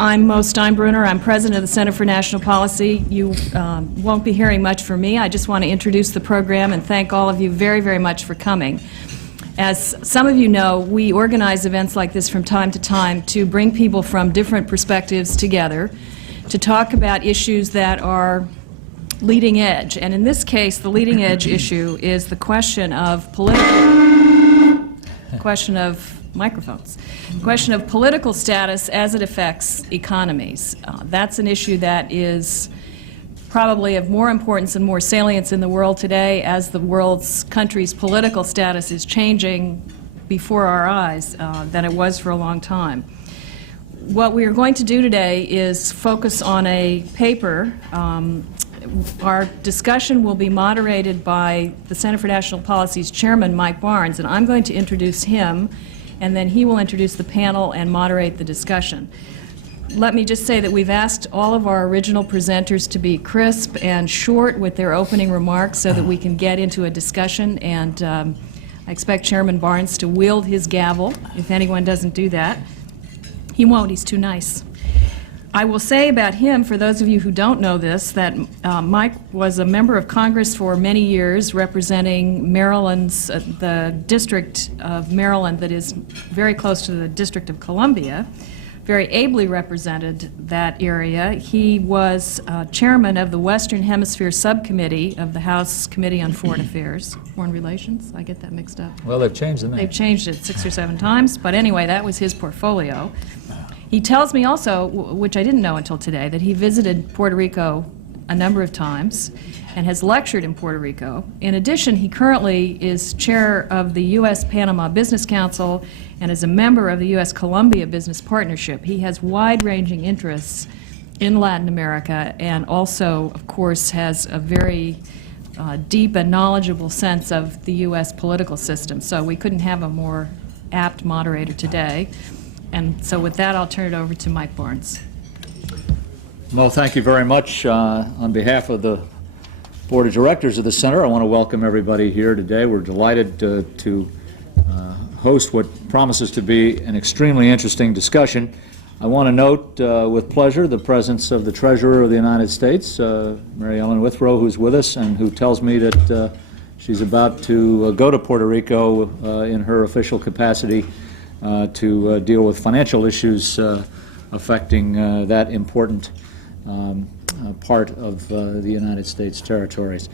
I'm Mo Steinbrunner. I'm president of the Center for National Policy. You won't be hearing much from me. I just want to introduce the program and thank all of you very, very much for coming. As some of you know, we organize events like this from time to time to bring people from different perspectives together to talk about issues that are leading edge. And in this case, the leading edge issue is the question of political status as it affects economies. That's an issue that is probably of more importance and more salience in the world today as the world's country's political status is changing before our eyes than it was for a long time. What we are going to do today is focus on a paper. Our discussion will be moderated by the Center for National Policy's chairman, Mike Barnes, and I'm going to introduce him, and then he will introduce the panel and moderate the discussion. Let me just say that we've asked all of our original presenters to be crisp and short with their opening remarks so that we can get into a discussion, and I expect Chairman Barnes to wield his gavel if anyone doesn't do that. He won't, he's too nice. I will say about him, for those of you who don't know this, that Mike was a member of Congress for many years representing Maryland's, the District of Maryland that is very close to the District of Columbia, very ably represented that area. He was chairman of the Western Hemisphere Subcommittee of the House Committee on Foreign Affairs. Foreign Relations? I get that mixed up. Well, they've changed the name. They've changed it 6 or 7 times, but anyway, that was his portfolio. He tells me also, which I didn't know until today, that he visited Puerto Rico a number of times and has lectured in Puerto Rico. In addition, he currently is chair of the U.S. Panama Business Council and is a member of the U.S. Colombia Business Partnership. He has wide-ranging interests in Latin America and also, of course, has a very deep and knowledgeable sense of the U.S. political system. So we couldn't have a more apt moderator today. And so with that, I'll turn it over to Mike Barnes. Well, thank you very much. On behalf of the Board of Directors of the Center, I want to welcome everybody here today. We're delighted to host what promises to be an extremely interesting discussion. I want to note with pleasure the presence of the Treasurer of the United States, Mary Ellen Withrow, who's with us and who tells me that she's about to go to Puerto Rico in her official capacity to deal with financial issues affecting that important part of the United States territories.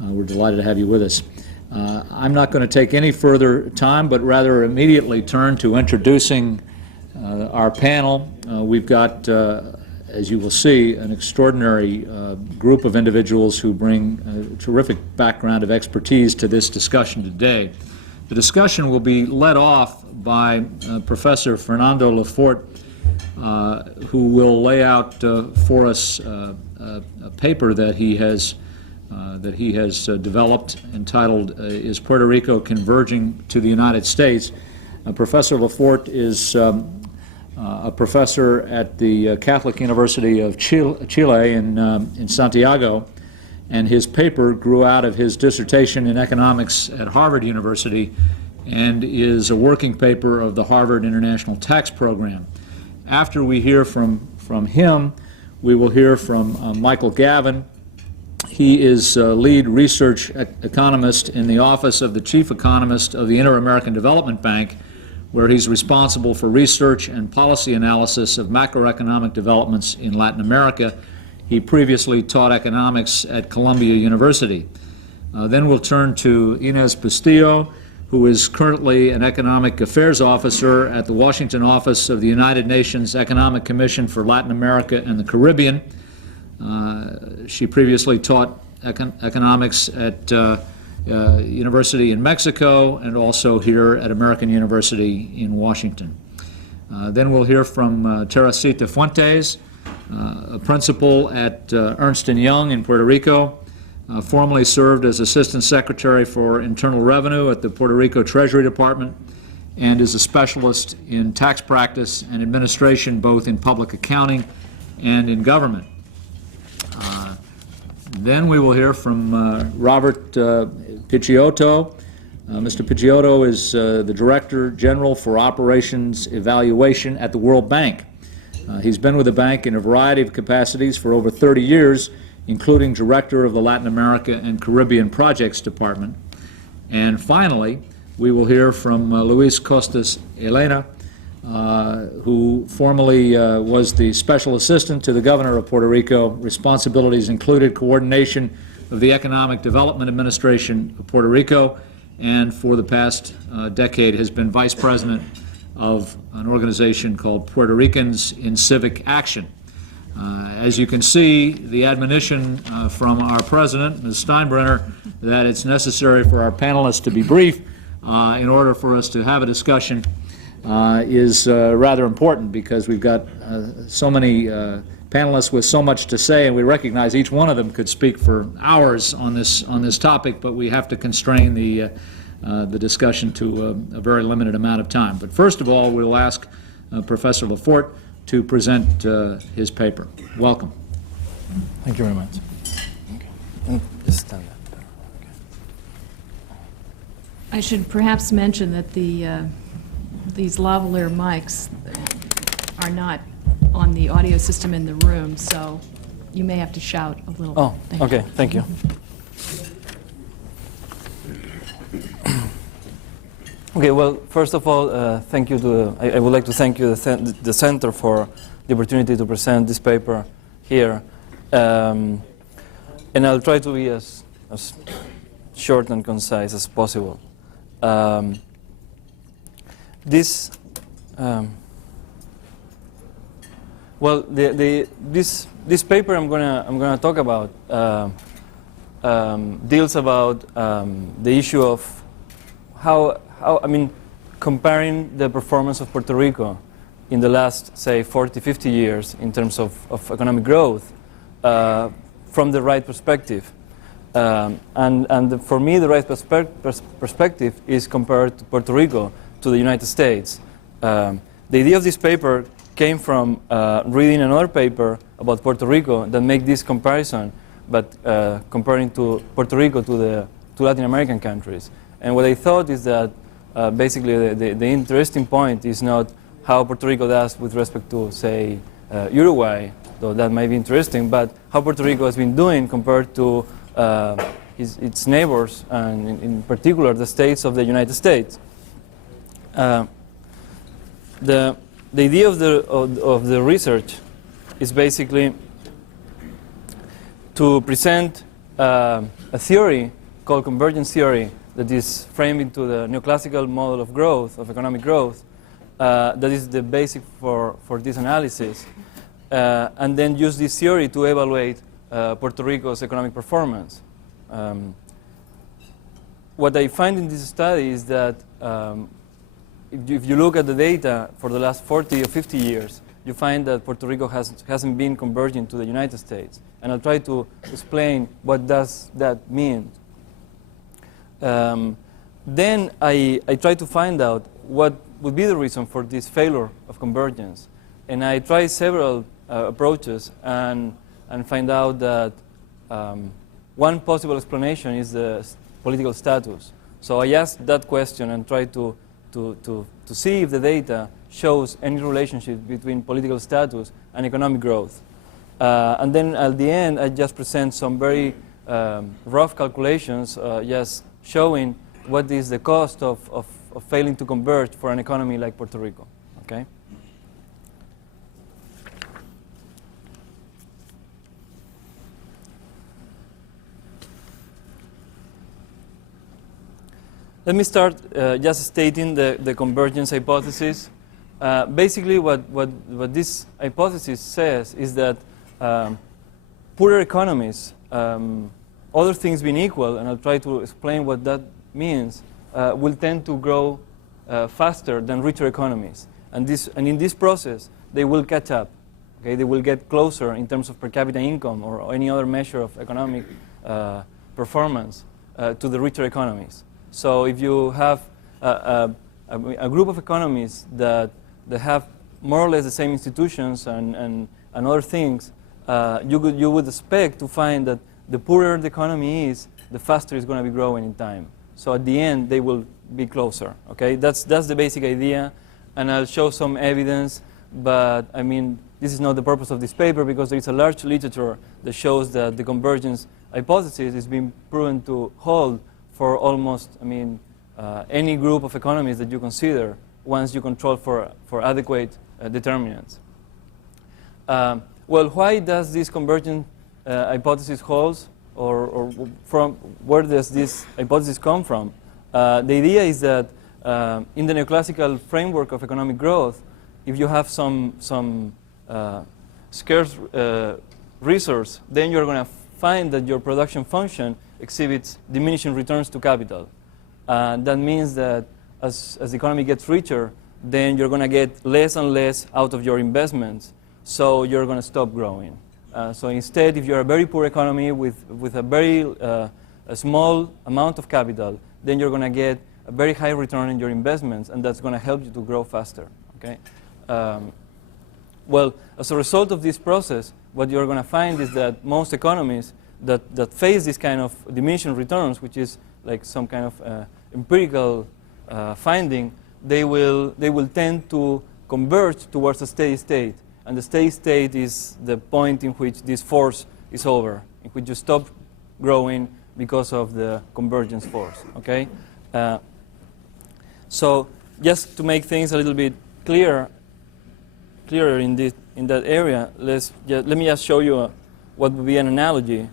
We're delighted to have you with us. I'm not going to take any further time, but rather immediately turn to introducing our panel. We've got, as you will see, an extraordinary group of individuals who bring a terrific background of expertise to this discussion today. The discussion will be led off by Professor Fernando Lafort, who will lay out for us a paper that he has developed entitled "Is Puerto Rico Converging to the United States?" Professor Lafort is a professor at the Catholic University of Chile in Santiago, and his paper grew out of his dissertation in economics at Harvard University and is a working paper of the Harvard International Tax Program. After we hear from him, we will hear from Michael Gavin. He is lead research economist in the office of the chief economist of the Inter-American Development Bank, where he's responsible for research and policy analysis of macroeconomic developments in Latin America. He previously taught economics at Columbia University. Then we'll turn to Inez Bustillo, who is currently an economic affairs officer at the Washington office of the United Nations Economic Commission for Latin America and the Caribbean. She previously taught economics at University in Mexico and also here at American University in Washington. Then we'll hear from Teresa Fuentes, a principal at Ernst & Young in Puerto Rico, formerly served as Assistant Secretary for Internal Revenue at the Puerto Rico Treasury Department, and is a specialist in tax practice and administration, both in public accounting and in government. Then we will hear from Robert Picciotto. Mr. Picciotto is the Director General for Operations Evaluation at the World Bank. He's been with the bank in a variety of capacities for over 30 years, including director of the Latin America and Caribbean Projects Department. And finally, we will hear from Luis Costas Elena, who formerly was the special assistant to the governor of Puerto Rico. Responsibilities included coordination of the Economic Development Administration of Puerto Rico, and for the past decade has been vice president of an organization called Puerto Ricans in Civic Action. As you can see, the admonition from our president, Ms. Steinbrenner, that it's necessary for our panelists to be brief in order for us to have a discussion is rather important, because we've got so many panelists with so much to say, and we recognize each one of them could speak for hours on this topic, but we have to constrain the discussion to a very limited amount of time. But first of all, we'll ask Professor Lafort to present his paper. Welcome. Thank you very much. Okay. And just stand up there. Okay. I should perhaps mention that these lavalier mics are not on the audio system in the room, so you may have to shout a little. Oh, okay. Thank you. Okay, well, first of all, thank you to, I would like to thank you, the Center, for the opportunity to present this paper here. And I'll try to be as short and concise as possible. This paper I'm gonna talk about deals about the issue of how comparing the performance of Puerto Rico in the last, say, 40, 50 years in terms of economic growth from the right perspective. And for me, the right perspective is compared to Puerto Rico to the United States. The idea of this paper came from reading another paper about Puerto Rico that make this comparison, but comparing to Puerto Rico to the Latin American countries. And what I thought is that basically the interesting point is not how Puerto Rico does with respect to, say, Uruguay, though that might be interesting, but how Puerto Rico has been doing compared to its neighbors, and in particular the states of the United States. The idea of the research is basically to present a theory called Convergence Theory that is framed into the neoclassical model of growth, of economic growth, that is the basic for this analysis, and then use this theory to evaluate Puerto Rico's economic performance. What I find in this study is that if you look at the data for the last 40 or 50 years, you find that Puerto Rico hasn't been converging to the United States. And I'll try to explain what does that mean. Then I try to find out what would be the reason for this failure of convergence. And I try several approaches and find out that one possible explanation is the political status. So I asked that question and tried to see if the data shows any relationship between political status and economic growth. And then at the end, I just present some very rough calculations, just showing what is the cost of failing to converge for an economy like Puerto Rico. Okay? Let me start just stating the convergence hypothesis. Basically, what this hypothesis says is that poorer economies, other things being equal, and I'll try to explain what that means, will tend to grow faster than richer economies. And in this process, they will catch up. Okay? They will get closer in terms of per capita income or any other measure of economic performance to the richer economies. So if you have a group of economies that have more or less the same institutions and other things, you would expect to find that the poorer the economy is, the faster it's going to be growing in time. So at the end, they will be closer. Okay, that's the basic idea, and I'll show some evidence. But I mean, this is not the purpose of this paper because there is a large literature that shows that the convergence hypothesis is being proven to hold for almost, any group of economies that you consider once you control for adequate determinants. Well, why does this convergence hypothesis hold, or from where does this hypothesis come from? The idea is that in the neoclassical framework of economic growth, if you have some scarce resource, then you're going to find that your production function exhibits diminishing returns to capital. That means that as the economy gets richer, then you're going to get less and less out of your investments, so you're going to stop growing. So instead, if you're a very poor economy with a very a small amount of capital, then you're going to get a very high return in your investments, and that's going to help you to grow faster. Okay? Well, as a result of this process, what you're going to find is that most economies that face this kind of diminishing returns, which is like some kind of empirical finding, they will tend to converge towards a steady state. And the steady state is the point in which this force is over, in which you stop growing because of the convergence force. Okay? So just to make things a little bit clearer in that area, let me just show you what would be an analogy.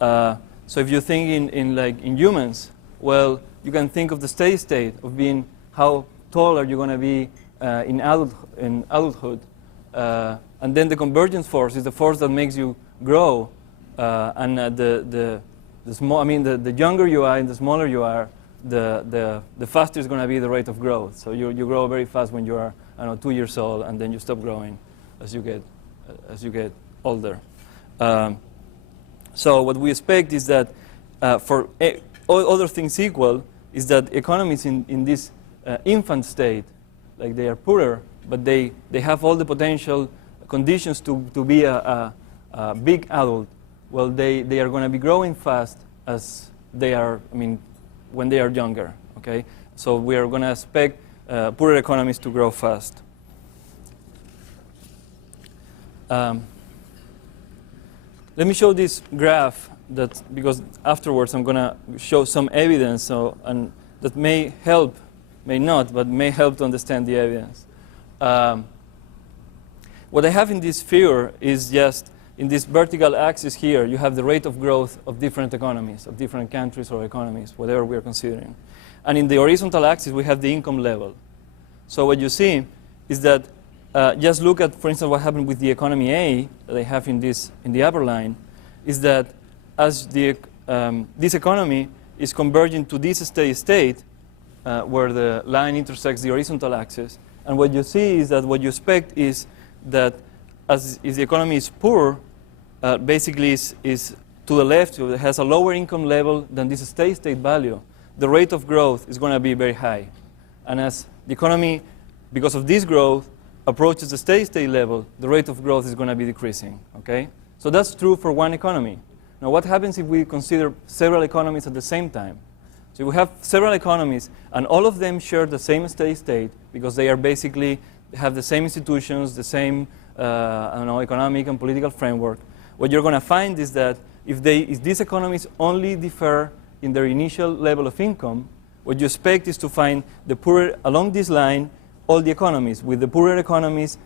So if you think in humans, well, you can think of the steady state of being how tall are you going to be in adulthood, and then the convergence force is the force that makes you grow, and the younger you are and the smaller you are, the faster is going to be the rate of growth. So you grow very fast when you are 2 years old, and then you stop growing as you get older. So what we expect is that for all other things equal, is that economies in this infant state, like they are poorer, but they have all the potential conditions to be a big adult. Well, they are going to be growing fast as they are, when they are younger. Okay, so we are going to expect poorer economies to grow fast. Let me show this graph because afterwards I'm going to show some evidence, and that may help, may not, but may help to understand the evidence. What I have in this figure is just in this vertical axis here, you have the rate of growth of different economies, of different countries or economies, whatever we are considering. And in the horizontal axis, we have the income level. So what you see is that just look at, for instance, what happened with the economy A that I have in the upper line, is that as this economy is converging to this steady state, where the line intersects the horizontal axis, and what you see is that what you expect is that if the economy is poor, basically is to the left, so it has a lower income level than this steady state value, the rate of growth is going to be very high. And as the economy, because of this growth, approaches the steady state level, the rate of growth is going to be decreasing. Okay? So that's true for one economy. Now what happens if we consider several economies at the same time? So we have several economies, and all of them share the same steady state because they are basically have the same institutions, the same economic and political framework. What you're going to find is that if these economies only differ in their initial level of income, what you expect is to find the poorer along this line, all the economies, with the poorer economies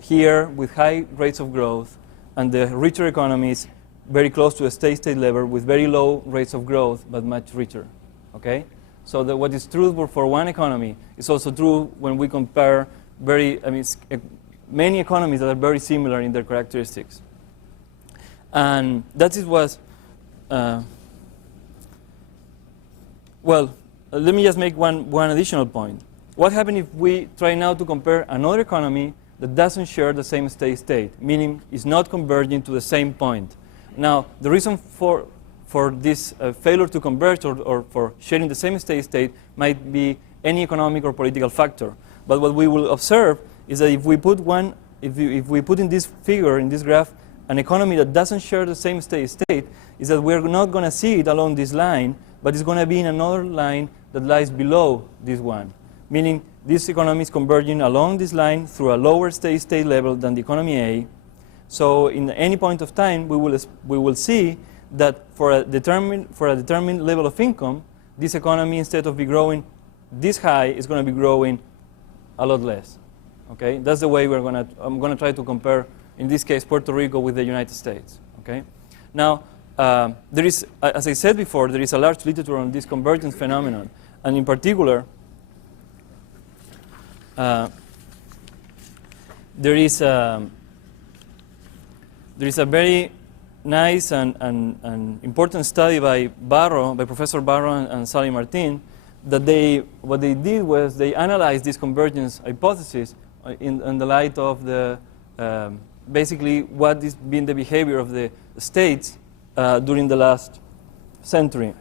here with high rates of growth, and the richer economies very close to a steady state level with very low rates of growth, but much richer. Okay? So what is true for one economy is also true when we compare many economies that are very similar in their characteristics. And that is what, let me just make one additional point. What happens if we try now to compare another economy that doesn't share the same steady state, meaning is not converging to the same point? Now, the reason for this failure to converge or for sharing the same steady state might be any economic or political factor. But what we will observe is that if we put in this figure, in this graph, an economy that doesn't share the same steady state, is that we're not going to see it along this line, but it's going to be in another line that lies below this one. Meaning this economy is converging along this line through a lower steady state level than the economy A, So in any point of time, we will see that for a determined level of income, this economy, instead of be growing this high, is going to be growing a lot less. Okay, that's the way I'm going to try to compare, in this case, Puerto Rico with the United States. Okay, now there is, as I said before, there is a large literature on this convergence phenomenon, and in particular, there is a very nice and important study by Professor Barro and Sally Martin, that what they did was they analyzed this convergence hypothesis in the light of the basically what has been the behavior of the states during the last century.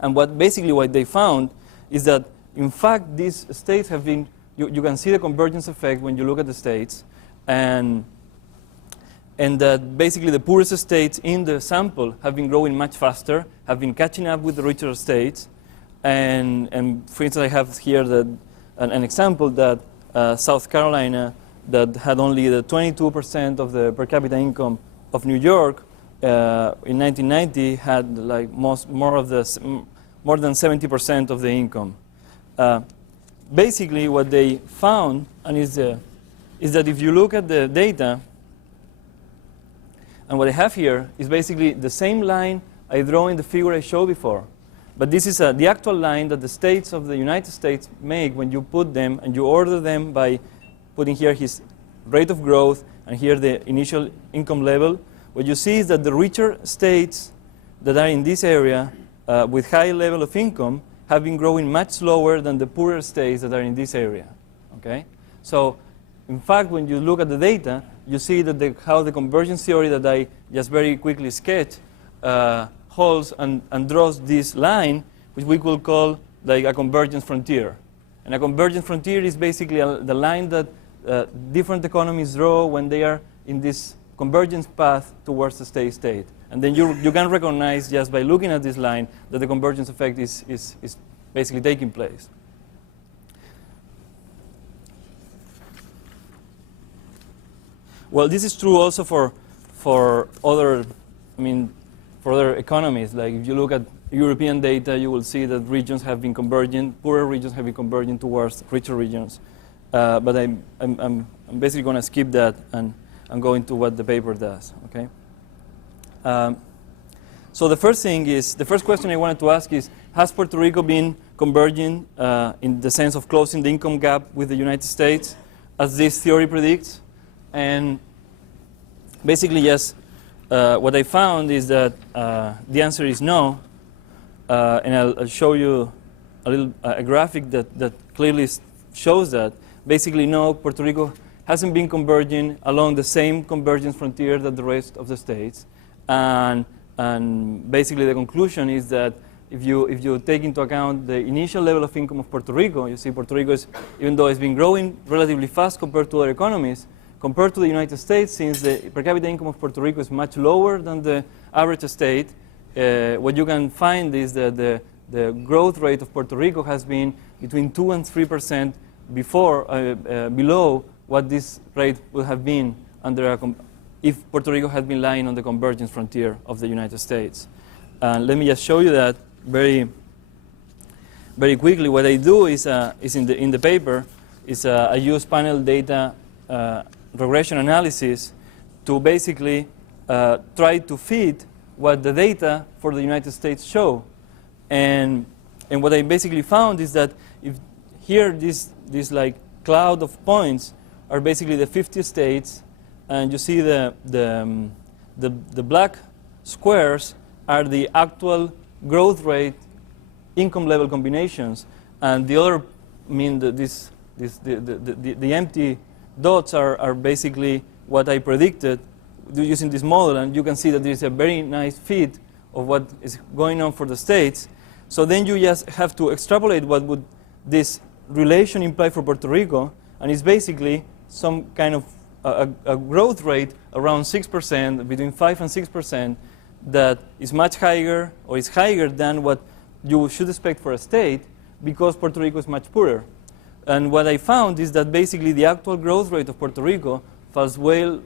And what they found is that, in fact, these states have been, you can see the convergence effect when you look at the states, and that basically the poorest states in the sample have been growing much faster, have been catching up with the richer states. And for instance, I have here an example that South Carolina, that had only the 22% of the per capita income of New York, in 1990 had like more than 70% of the income. Basically, what they found is that if you look at the data, and what I have here is basically the same line I draw in the figure I showed before. But this is the actual line that the states of the United States make when you put them and you order them by putting here his rate of growth and here the initial income level. What you see is that the richer states that are in this area with high level of income have been growing much slower than the poorer states that are in this area. Okay? So, in fact, when you look at the data, you see that how the convergence theory that I just very quickly sketched holds and draws this line, which we could call like a convergence frontier. And a convergence frontier is basically the line that different economies draw when they are in this convergence path towards the steady state. And then you can recognize just by looking at this line that the convergence effect is basically taking place. Well, this is true also for other economies. Like if you look at European data, you will see that regions have been converging, poorer regions have been converging towards richer regions. But I'm basically going to skip that and go into what the paper does. Okay. So the first question I wanted to ask is: has Puerto Rico been converging in the sense of closing the income gap with the United States, as this theory predicts? And basically, yes. What I found is that the answer is no, and I'll show you a graphic that clearly shows that. Basically, no, Puerto Rico hasn't been converging along the same convergence frontier that the rest of the states, and basically the conclusion is that if you take into account the initial level of income of Puerto Rico, you see Puerto Rico is, even though it's been growing relatively fast compared to other economies, compared to the United States, since the per capita income of Puerto Rico is much lower than the average state, what you can find is that the growth rate of Puerto Rico has been between 2 and 3% below what this rate would have been if Puerto Rico had been lying on the convergence frontier of the United States. Let me just show you that very, very quickly. What I do is in the paper is I use panel data regression analysis to basically try to fit what the data for the United States show. And what I basically found is that if here this like cloud of points are basically the 50 states, and you see the black squares are the actual growth rate income level combinations, and the other mean that the empty dots are basically what I predicted using this model, and you can see that there is a very nice fit of what is going on for the states. So then you just have to extrapolate what would this relation imply for Puerto Rico, and it's basically some kind of a growth rate around 6%, between 5 and 6%, that is much higher, or is higher than what you should expect for a state, because Puerto Rico is much poorer. And what I found is that basically the actual growth rate of Puerto Rico falls well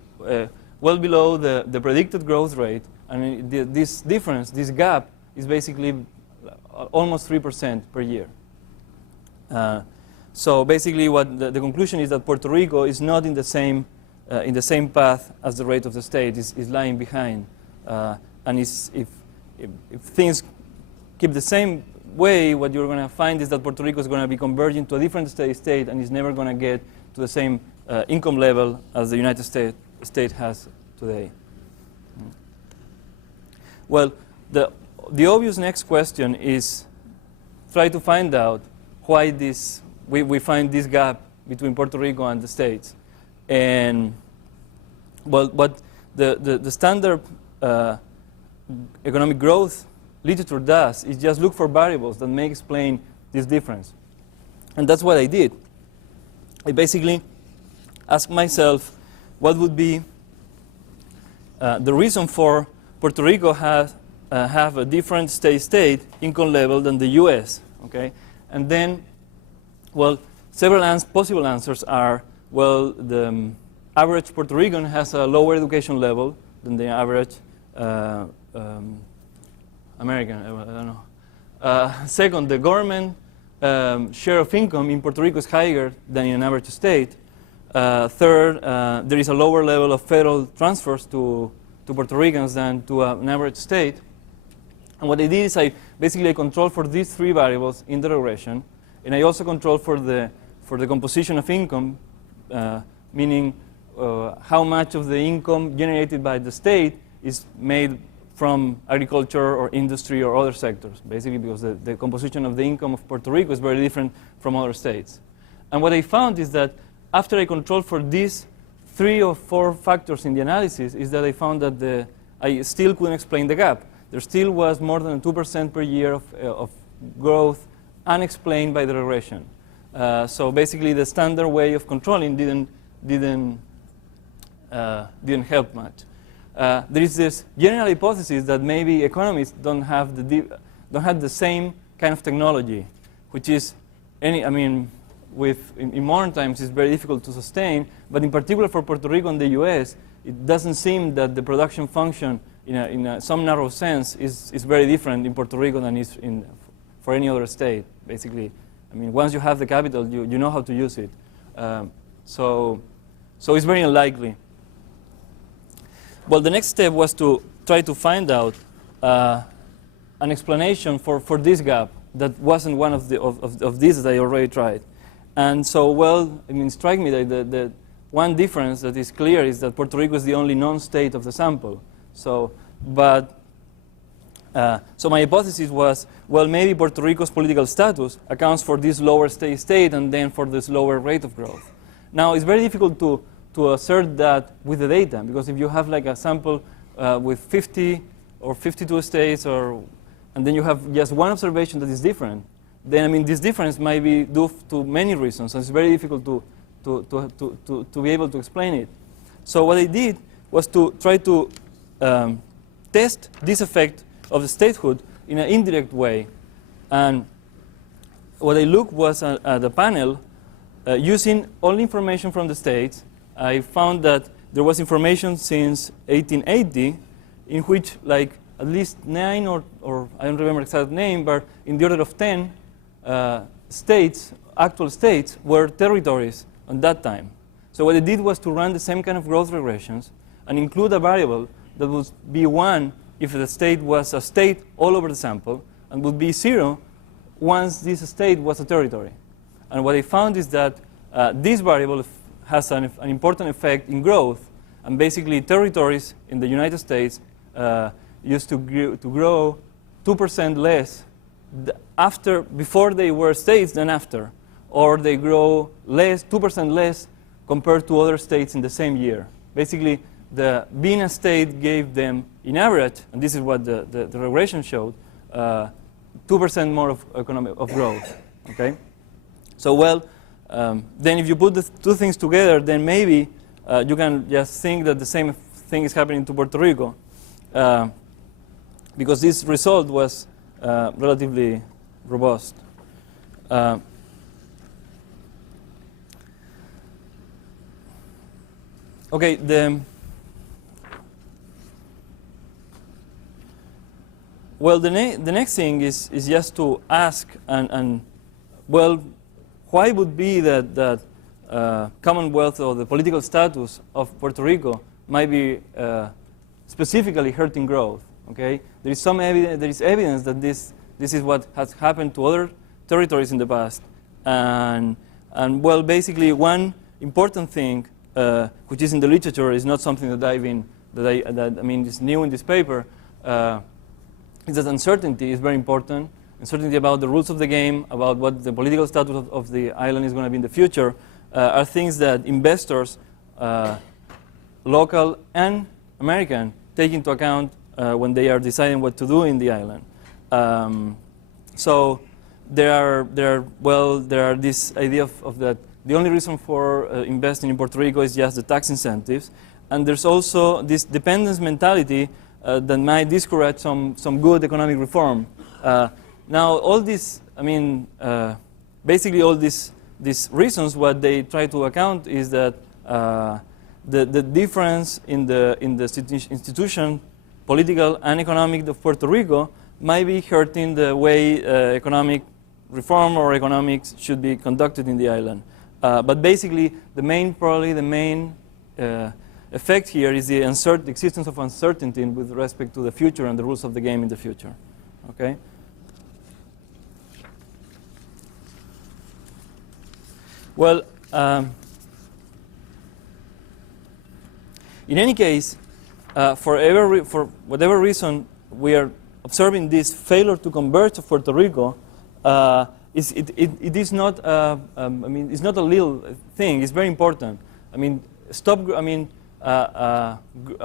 well below the predicted growth rate. And this difference, this gap, is basically almost 3% per year. So basically, what the conclusion is that Puerto Rico is not in the same path as the rate of the state, is lying behind. And if things keep the same way, what you're going to find is that Puerto Rico is going to be converging to a different state and is never going to get to the same income level as the United States has today. Well, the obvious next question is try to find out why we find this gap between Puerto Rico and the States. And well, what the standard economic growth literature does is just look for variables that may explain this difference. And that's what I did. I basically asked myself what would be the reason for Puerto Rico have a different state income level than the US, okay? And then, well, several possible answers are, well, the average Puerto Rican has a lower education level than the average American, I don't know. Second, the government share of income in Puerto Rico is higher than in an average state. Third, there is a lower level of federal transfers to Puerto Ricans than to an average state. And what I did is I basically control for these three variables in the regression, and I also control for the composition of income, meaning how much of the income generated by the state is made from agriculture or industry or other sectors, basically because the composition of the income of Puerto Rico is very different from other states. And what I found is that after I controlled for these 3 or 4 factors in the analysis, is that I found that I still couldn't explain the gap. There still was more than 2% per year of growth unexplained by the regression. So basically, the standard way of controlling didn't help much. There is this general hypothesis that maybe economists don't have the same kind of technology, which is in modern times it's very difficult to sustain, but in particular for Puerto Rico and the US, it doesn't seem that the production function in some narrow sense is very different in Puerto Rico than is for any other state, basically. Once you have the capital, you know how to use it. So it's very unlikely. Well, the next step was to try to find out an explanation for this gap that wasn't one of these that I already tried. And so, well, it strike me that the one difference that is clear is that Puerto Rico is the only non-state of the sample. So my hypothesis was, well, maybe Puerto Rico's political status accounts for this lower state and then for this lower rate of growth. Now, it's very difficult to assert that with the data, because if you have like a sample with 50 or 52 states, and then you have just one observation that is different, then this difference might be due to many reasons, and it's very difficult to be able to explain it. So what I did was to try to test this effect of the statehood in an indirect way. And what I looked was at the panel using all information from the states. I found that there was information since 1880 in which like at least 9 or I don't remember exact name, but in the order of 10 states, actual states, were territories at that time. So what I did was to run the same kind of growth regressions and include a variable that would be 1 if the state was a state all over the sample, and would be 0 once this state was a territory. And what I found is that this variable has an important effect in growth, and basically territories in the United States used to grow 2% less before they were states than after, or they grow 2% less compared to other states in the same year. Basically, being a state gave them, in average, and this is what the regression showed, 2% more of growth. Okay, so well, then if you put the two things together, then maybe you can just think that the same thing is happening to Puerto Rico, because this result was relatively robust. Okay, well, the next thing is just to ask, well, why would be that Commonwealth or the political status of Puerto Rico might be specifically hurting growth? Okay, there is some evidence. There is evidence that this is what has happened to other territories in the past, and well, basically one important thing which is in the literature is not something that I mean is new in this paper. Is that uncertainty is very important. Uncertainty about the rules of the game, about what the political status of the island is going to be in the future, are things that investors, local and American, take into account when they are deciding what to do in the island. So there are this idea of that the only reason for investing in Puerto Rico is just the tax incentives, and there's also this dependence mentality that might discourage some good economic reform. Now, all this, I mean, basically all these reasons, what they try to account is that the difference in the institution, political and economic of Puerto Rico, might be hurting the way economic reform or economics should be conducted in the island. But basically, probably the main effect here is the existence of uncertainty with respect to the future and the rules of the game in the future. Okay. Well, in any case, for whatever reason, we are observing this failure to converge of Puerto Rico. It is not. I mean, it's not a little thing. It's very important. I mean, a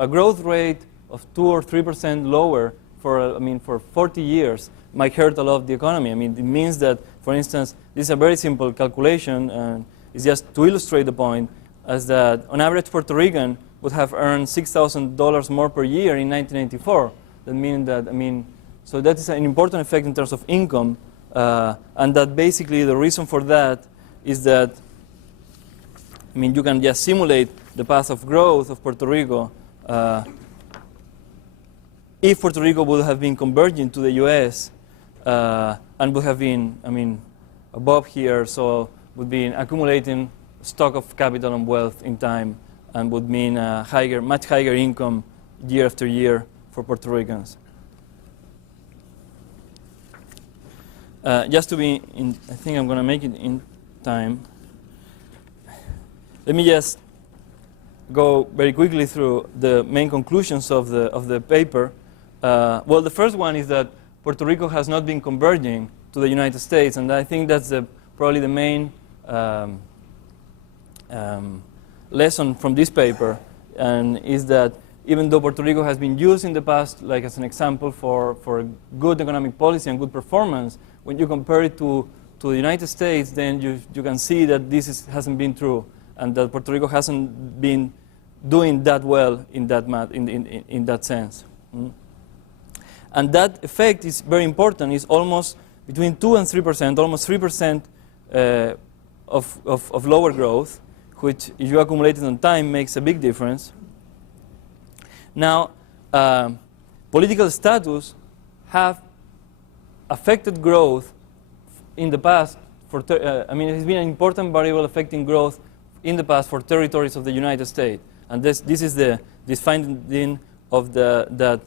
growth rate of 2 or 3% lower for 40 years might hurt a lot of the economy. I mean, it means that, for instance, this is a very simple calculation, and it's just to illustrate the point, as that on average Puerto Rican would have earned $6,000 more per year in 1994. That means that, so that is an important effect in terms of income, and that basically the reason for that is that, you can just simulate the path of growth of Puerto Rico. If Puerto Rico would have been converging to the U.S. And would have been, above here, so would be accumulating stock of capital and wealth in time, and would mean much higher income year after year for Puerto Ricans. Just to be I think I'm going to make it in time. Let me just go very quickly through the main conclusions of the paper. Well, the first one is that Puerto Rico has not been converging to the United States, and I think that's probably the main lesson from this paper, and is that even though Puerto Rico has been used in the past, like as an example for good economic policy and good performance, when you compare it to the United States, then you can see that this hasn't been true, and that Puerto Rico hasn't been doing that well in that sense. And that effect is very important. It's almost between 2 and 3%, almost 3% of lower growth, which if you accumulate it on time makes a big difference. Now, political status have affected growth in the past. It's been an important variable affecting growth in the past for territories of the United States. And this is this finding of that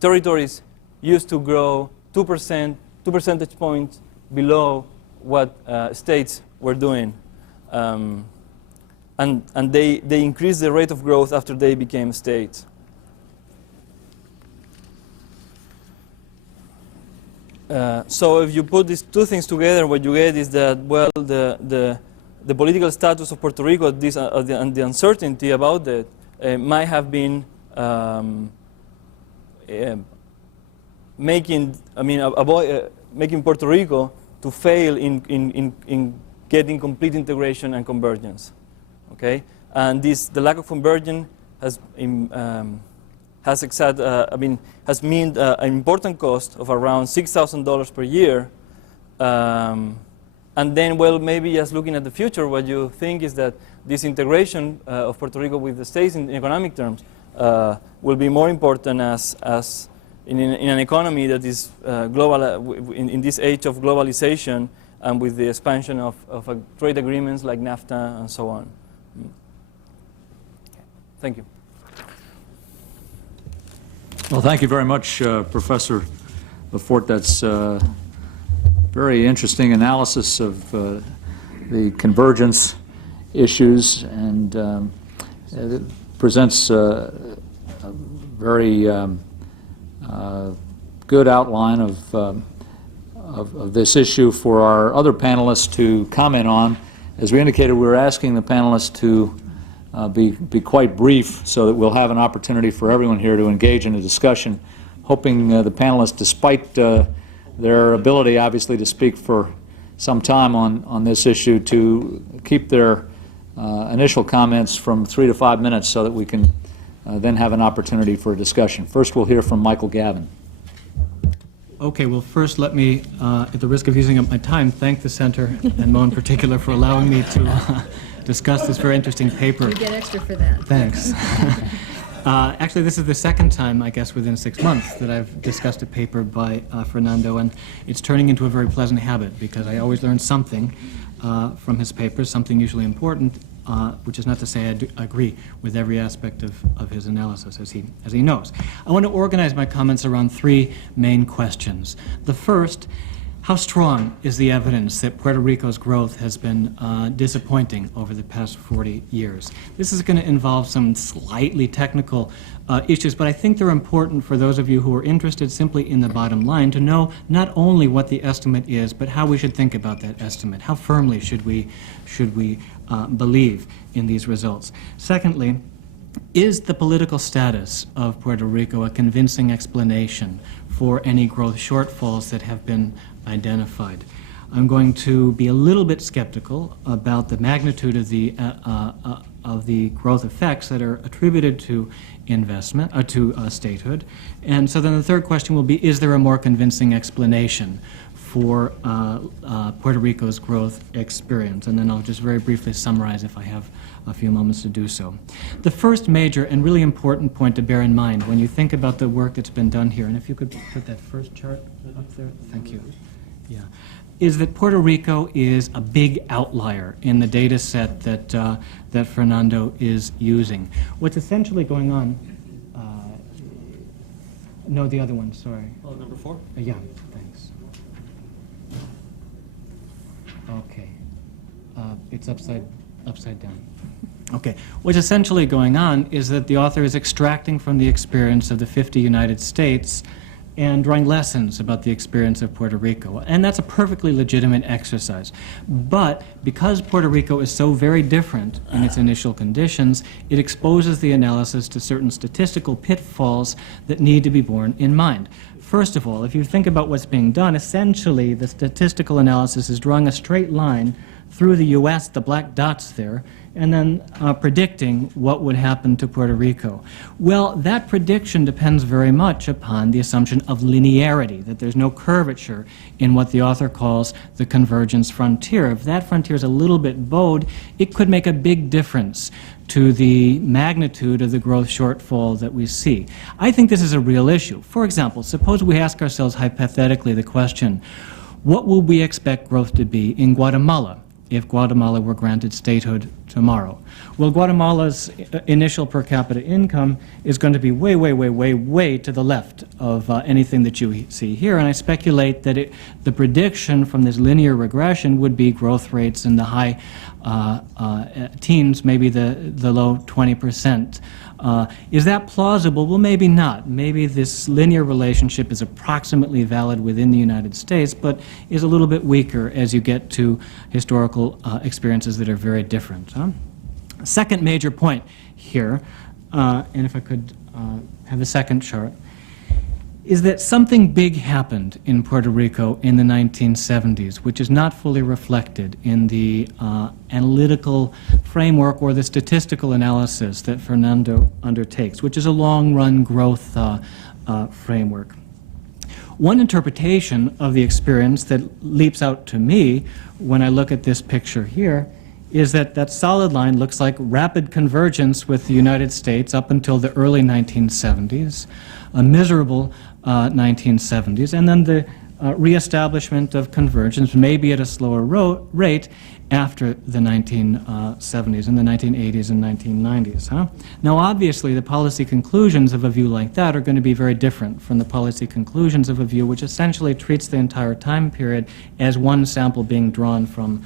territories used to grow 2 percentage points below what states were doing, and they increased the rate of growth after they became states. So if you put these two things together, what you get is that, well, the political status of Puerto Rico, and the uncertainty about it, might have been making Puerto Rico to fail in getting complete integration and convergence. Okay, and the lack of convergence has meant an important cost of around $6,000 per year. And then, well, maybe just looking at the future, what you think is that this integration of Puerto Rico with the states in economic terms will be more important as in an economy that is global, in this age of globalization and with the expansion of trade agreements like NAFTA and so on. Thank you. Well, thank you very much, Professor Lefort. That's very interesting analysis of the convergence issues, and it presents a very good outline of this issue for our other panelists to comment on. As we indicated, we're asking the panelists to be quite brief so that we'll have an opportunity for everyone here to engage in a discussion, hoping the panelists, despite their ability obviously to speak for some time on this issue, to keep their initial comments from 3 to 5 minutes so that we can then have an opportunity for a discussion. First, we'll hear from Michael Gavin. Okay, well, first let me, at the risk of using up my time, thank the Center, and Mo in particular, for allowing me to discuss this very interesting paper. You get extra for that. Thanks. Actually, this is the second time, I guess, within 6 months that I've discussed a paper by Fernando, and it's turning into a very pleasant habit because I always learn something from his papers, something usually important, which is not to say I agree with every aspect of his analysis, as he knows. I want to organize my comments around 3 main questions. The first, how strong is the evidence that Puerto Rico's growth has been disappointing over the past 40 years? This is going to involve some slightly technical issues, but I think they're important for those of you who are interested simply in the bottom line to know not only what the estimate is, but how we should think about that estimate. How firmly should we believe in these results? Secondly, is the political status of Puerto Rico a convincing explanation for any growth shortfalls that have been identified? I'm going to be a little bit skeptical about the magnitude of the growth effects that are attributed to investment, to statehood. And so then the third question will be, is there a more convincing explanation for Puerto Rico's growth experience? And then I'll just very briefly summarize if I have a few moments to do so. The first major and really important point to bear in mind when you think about the work that's been done here, and if you could put that first chart up there, thank you. Yeah, is that Puerto Rico is a big outlier in the data set that Fernando is using. What's essentially going on, no, the other one, sorry. Oh, number 4? Yeah, thanks. Okay, it's upside down. Okay, what's essentially going on is that the author is extracting from the experience of the 50 United States and drawing lessons about the experience of Puerto Rico. And that's a perfectly legitimate exercise. But because Puerto Rico is so very different in its initial conditions, it exposes the analysis to certain statistical pitfalls that need to be borne in mind. First of all, if you think about what's being done, essentially the statistical analysis is drawing a straight line through the U.S., the black dots there, and then predicting what would happen to Puerto Rico. Well, that prediction depends very much upon the assumption of linearity, that there's no curvature in what the author calls the convergence frontier. If that frontier is a little bit bowed, it could make a big difference to the magnitude of the growth shortfall that we see. I think this is a real issue. For example, suppose we ask ourselves hypothetically the question, what will we expect growth to be in Guatemala if Guatemala were granted statehood tomorrow? Well, Guatemala's initial per capita income is going to be way, way, way, way, way to the left of anything that you see here, and I speculate that the prediction from this linear regression would be growth rates in the high teens, maybe the low 20%. Is that plausible? Well, maybe not. Maybe this linear relationship is approximately valid within the United States, but is a little bit weaker as you get to historical experiences that are very different. Second major point here, and if I could have the second chart, is that something big happened in Puerto Rico in the 1970s, which is not fully reflected in the analytical framework or the statistical analysis that Fernando undertakes, which is a long-run growth framework. One interpretation of the experience that leaps out to me when I look at this picture here is that that solid line looks like rapid convergence with the United States up until the early 1970s, a miserable 1970s, and then the reestablishment of convergence, maybe at a slower rate, after the 1970s and the 1980s and 1990s. Now, obviously, the policy conclusions of a view like that are going to be very different from the policy conclusions of a view which essentially treats the entire time period as one sample being drawn from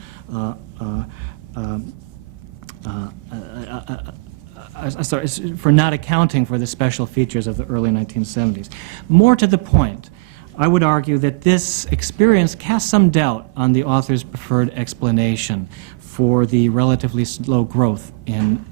for not accounting for the special features of the early 1970s. More to the point, I would argue that this experience casts some doubt on the author's preferred explanation for the relatively slow growth in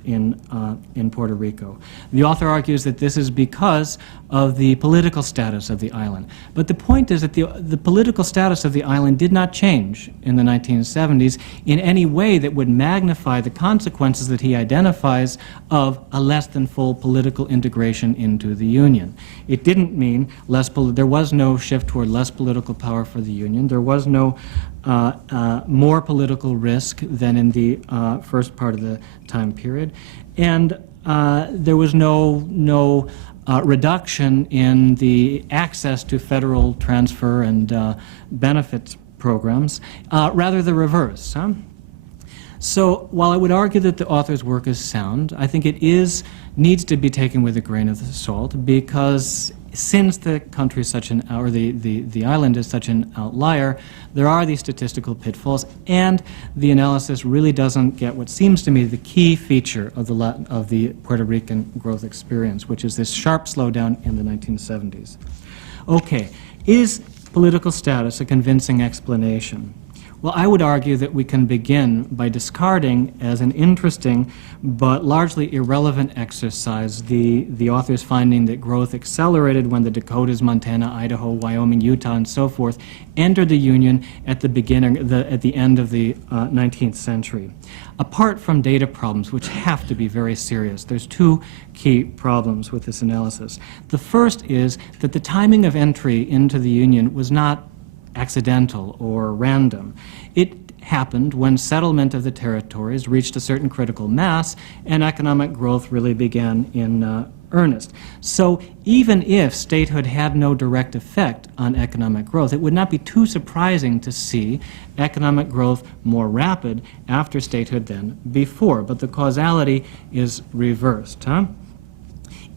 Puerto Rico. The author argues that this is because of the political status of the island. But the point is that the political status of the island did not change in the 1970s in any way that would magnify the consequences that he identifies of a less than full political integration into the Union. It didn't mean there was no shift toward less political power for the Union. There was no more political risk than in the first part of the time period. And there was no reduction in the access to federal transfer and benefits programs, rather the reverse. So while I would argue that the author's work is sound, I think it needs to be taken with a grain of salt, because since the country is such an, or the island is such an outlier, there are these statistical pitfalls, and the analysis really doesn't get what seems to me the key feature of the Puerto Rican growth experience, which is this sharp slowdown in the 1970s. Okay, is political status a convincing explanation? Well, I would argue that we can begin by discarding as an interesting but largely irrelevant exercise the author's finding that growth accelerated when the Dakotas, Montana, Idaho, Wyoming, Utah, and so forth entered the Union at the end of the 19th century. Apart from data problems, which have to be very serious, there's two key problems with this analysis. The first is that the timing of entry into the Union was not accidental or random. It happened when settlement of the territories reached a certain critical mass and economic growth really began in earnest. So even if statehood had no direct effect on economic growth, it would not be too surprising to see economic growth more rapid after statehood than before. But the causality is reversed.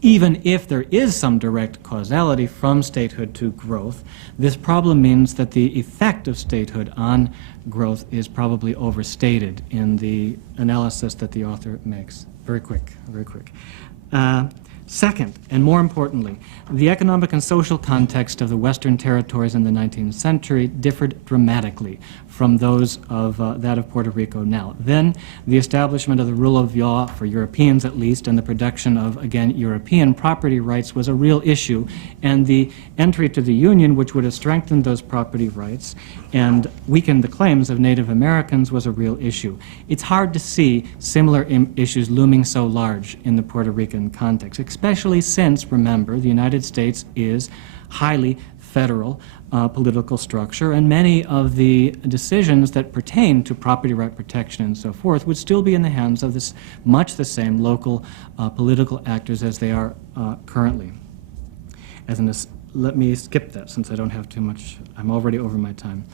Even if there is some direct causality from statehood to growth, this problem means that the effect of statehood on growth is probably overstated in the analysis that the author makes. Very quick, very quick. Second, and more importantly, the economic and social context of the Western territories in the 19th century differed dramatically from those of that of Puerto Rico now. Then, the establishment of the rule of law for Europeans at least, and the production of, again, European property rights was a real issue, and the entry to the Union, which would have strengthened those property rights and weakened the claims of Native Americans, was a real issue. It's hard to see similar issues looming so large in the Puerto Rican context, especially since, remember, the United States is highly federal political structure, and many of the decisions that pertain to property right protection and so forth would still be in the hands of much the same local political actors as they are currently. Let me skip that since I don't have too much. I'm already over my time.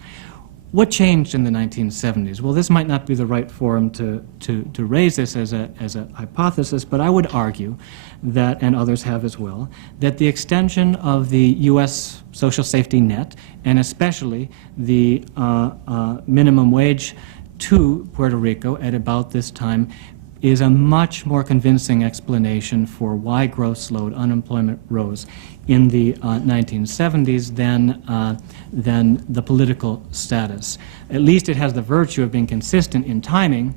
What changed in the 1970s? Well, this might not be the right forum to raise this as a hypothesis, but I would argue that, and others have as well, that the extension of the U.S. social safety net, and especially the minimum wage to Puerto Rico at about this time, is a much more convincing explanation for why growth slowed, unemployment rose in the 1970s than the political status. At least it has the virtue of being consistent in timing,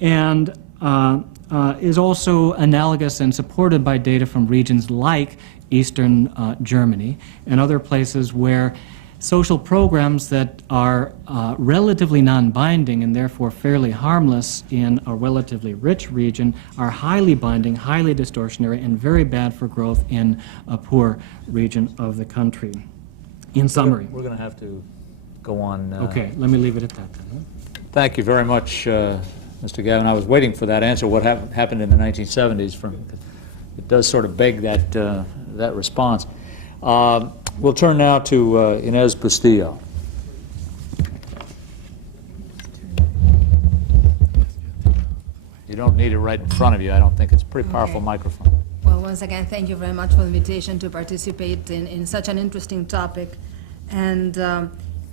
and is also analogous and supported by data from regions like Eastern Germany and other places where social programs that are relatively non-binding and therefore fairly harmless in a relatively rich region are highly binding, highly distortionary, and very bad for growth in a poor region of the country. In summary. We're going to have to go on. Okay, let me leave it at that then. Thank you very much, Mr. Gavin. I was waiting for that answer, what happened in the 1970s. It does sort of beg that response. We'll turn now to Inez Bustillo. You don't need it right in front of you, I don't think. It's a pretty powerful microphone. Well, once again, thank you very much for the invitation to participate in such an interesting topic. And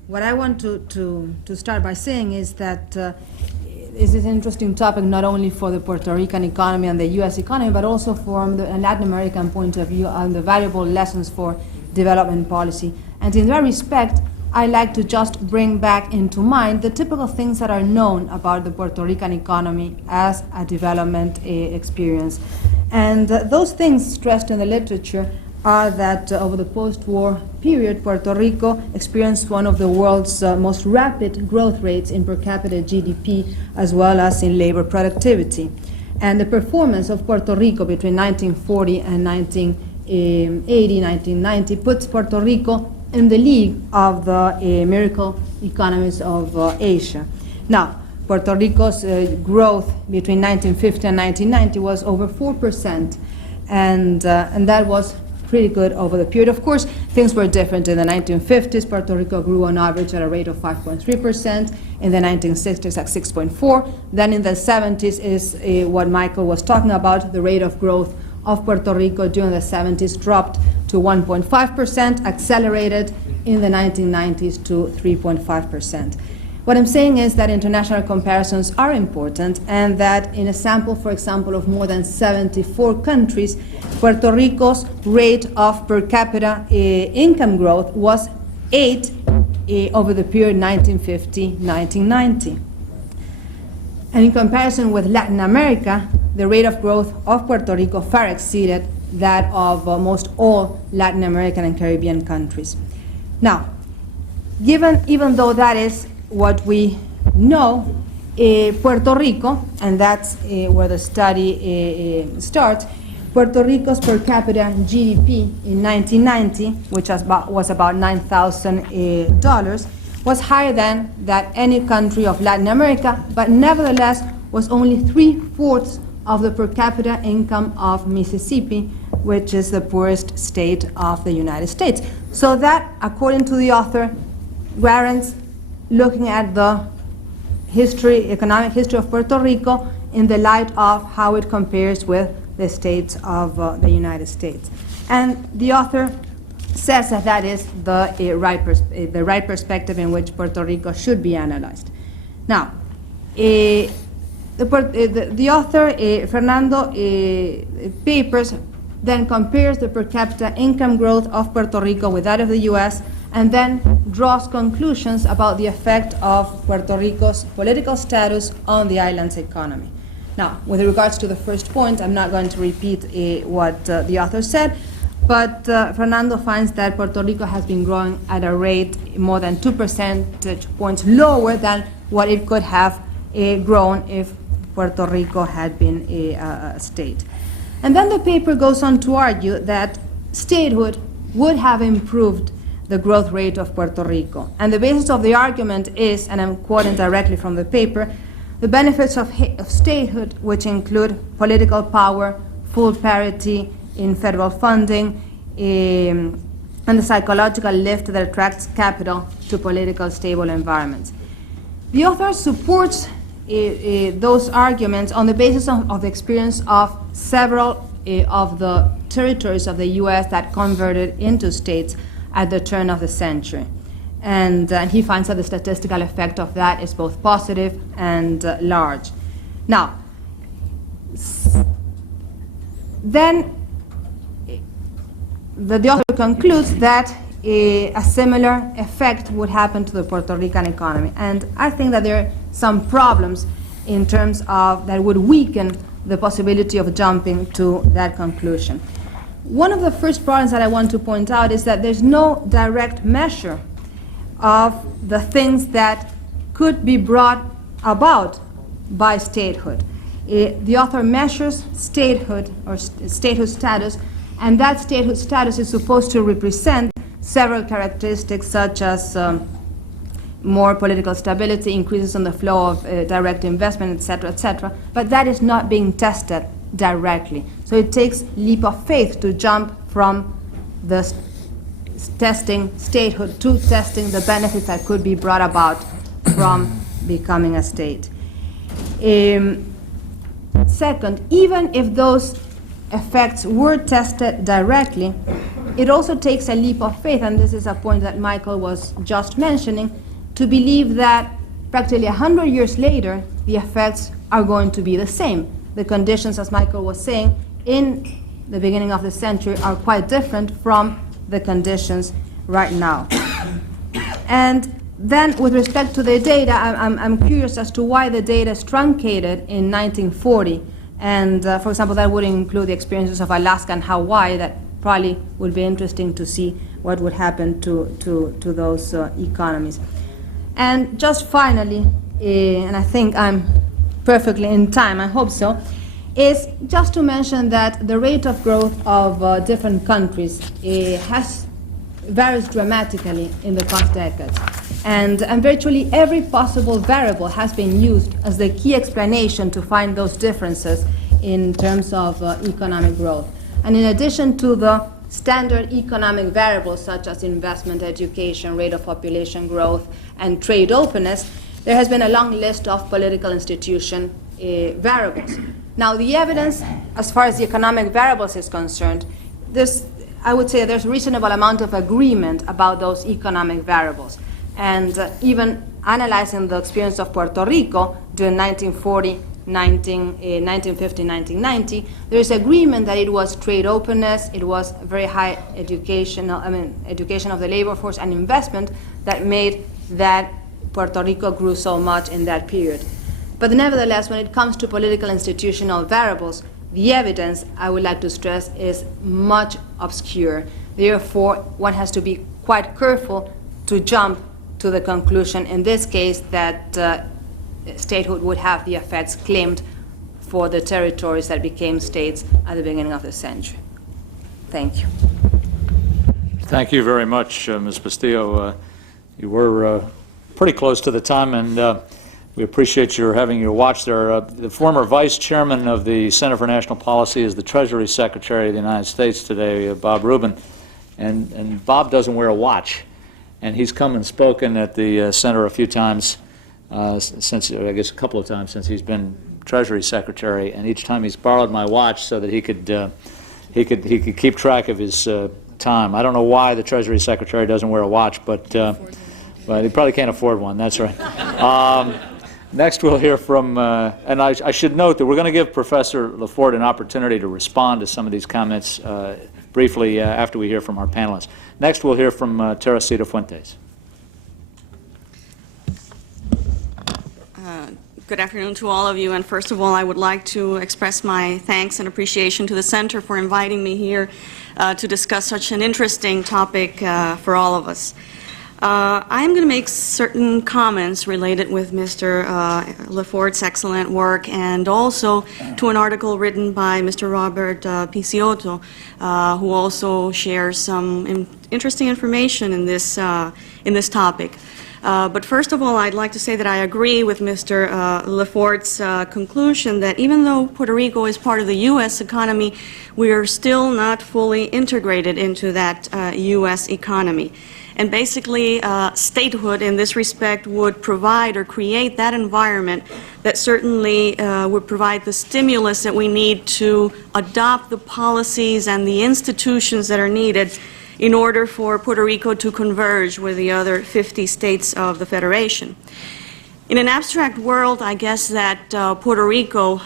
what I want to start by saying is that this is an interesting topic not only for the Puerto Rican economy and the U.S. economy, but also from the Latin American point of view and the valuable lessons for development policy. And in that respect, I like to just bring back into mind the typical things that are known about the Puerto Rican economy as a development experience. And those things stressed in the literature are that over the post-war period, Puerto Rico experienced one of the world's most rapid growth rates in per capita GDP as well as in labor productivity. And the performance of Puerto Rico between 1940 and 1980, 1990 puts Puerto Rico in the league of the miracle economies of Asia. Now, Puerto Rico's growth between 1950 and 1990 was over 4%, and that was pretty good over the period. Of course, things were different in the 1950s. Puerto Rico grew on average at a rate of 5.3%. In the 1960s, at 6.4%. Then in the 70s is what Michael was talking about. The rate of growth of Puerto Rico during the 70s dropped to 1.5%, accelerated in the 1990s to 3.5%. What I'm saying is that international comparisons are important, and that in a sample, for example, of more than 74 countries, Puerto Rico's rate of per capita income growth was 8 over the period 1950-1990. And in comparison with Latin America, the rate of growth of Puerto Rico far exceeded that of most all Latin American and Caribbean countries. Now, even though that is what we know, Puerto Rico, and that's where the study starts, Puerto Rico's per capita GDP in 1990, which was about $9,000, was higher than that any country of Latin America, but nevertheless was only 3/4 of the per capita income of Mississippi, which is the poorest state of the United States. So that, according to the author, warrants looking at the economic history of Puerto Rico in the light of how it compares with the states of the United States. And the author says that that is the right perspective in which Puerto Rico should be analyzed. Now, the author, Fernando Papers, then compares the per capita income growth of Puerto Rico with that of the U.S., and then draws conclusions about the effect of Puerto Rico's political status on the island's economy. Now, with regards to the first point, I'm not going to repeat what the author said, but Fernando finds that Puerto Rico has been growing at a rate more than 2 percentage points lower than what it could have grown if Puerto Rico had been a state. And then the paper goes on to argue that statehood would have improved the growth rate of Puerto Rico. And the basis of the argument is, and I'm quoting directly from the paper, the benefits of statehood, which include political power, full parity in federal funding, and the psychological lift that attracts capital to political stable environments. The author supports those arguments on the basis of the experience of several of the territories of the U.S. that converted into states at the turn of the century. And he finds that the statistical effect of that is both positive and large. Now, then the author concludes that a similar effect would happen to the Puerto Rican economy. And I think that there are some problems in terms of that would weaken the possibility of jumping to that conclusion. One of the first problems that I want to point out is that there's no direct measure of the things that could be brought about by statehood. The author measures statehood or statehood status, and that statehood status is supposed to represent several characteristics such as more political stability, increases in the flow of direct investment, etc., but that is not being tested directly. So it takes leap of faith to jump from the testing statehood to testing the benefits that could be brought about from becoming a state. Second, even if those effects were tested directly, it also takes a leap of faith, and this is a point that Michael was just mentioning, to believe that practically 100 years later, the effects are going to be the same. The conditions, as Michael was saying, in the beginning of the century are quite different from the conditions right now. And then with respect to the data, I'm curious as to why the data is truncated in 1940. And for example, that would include the experiences of Alaska and Hawaii. That probably would be interesting to see what would happen to those economies. And just finally, and I think I'm perfectly in time, I hope so, is just to mention that the rate of growth of different countries varies dramatically in the past decades. And virtually every possible variable has been used as the key explanation to find those differences in terms of economic growth. And in addition to the standard economic variables such as investment, education, rate of population growth, and trade openness, there has been a long list of political institution variables. Now, the evidence, as far as the economic variables is concerned, I would say there's a reasonable amount of agreement about those economic variables. And even analyzing the experience of Puerto Rico during 1940, 1950, 1990, there is agreement that it was trade openness, it was very high education of the labor force and investment that made that Puerto Rico grew so much in that period. But nevertheless, when it comes to political institutional variables, the evidence, I would like to stress, is much obscure. Therefore, one has to be quite careful to jump to the conclusion, in this case, that statehood would have the effects claimed for the territories that became states at the beginning of the century. Thank you. Thank you very much, Ms. Bastillo. You were pretty close to the time, and we appreciate your having your watch there. The former vice chairman of the Center for National Policy is the Treasury Secretary of the United States today, Bob Rubin, and Bob doesn't wear a watch, and he's come and spoken at the center a few times since, I guess, a couple of times since he's been Treasury Secretary, and each time he's borrowed my watch so that he could keep track of his time. I don't know why the Treasury Secretary doesn't wear a watch, but he probably can't afford one. That's right. Next, we'll hear from, and I should note that we're going to give Professor LaForte an opportunity to respond to some of these comments briefly after we hear from our panelists. Next, we'll hear from Teresa Fuentes. Good afternoon to all of you, and first of all, I would like to express my thanks and appreciation to the Center for inviting me here to discuss such an interesting topic for all of us. I'm going to make certain comments related with Mr. LaForte's excellent work, and also to an article written by Mr. Robert Picciotto, who also shares some interesting information in this topic. But first of all, I'd like to say that I agree with Mr. LaForte's conclusion that even though Puerto Rico is part of the U.S. economy, we are still not fully integrated into that U.S. economy. And basically, statehood in this respect would provide or create that environment that certainly would provide the stimulus that we need to adopt the policies and the institutions that are needed in order for Puerto Rico to converge with the other 50 states of the Federation. In an abstract world, I guess that Puerto Rico,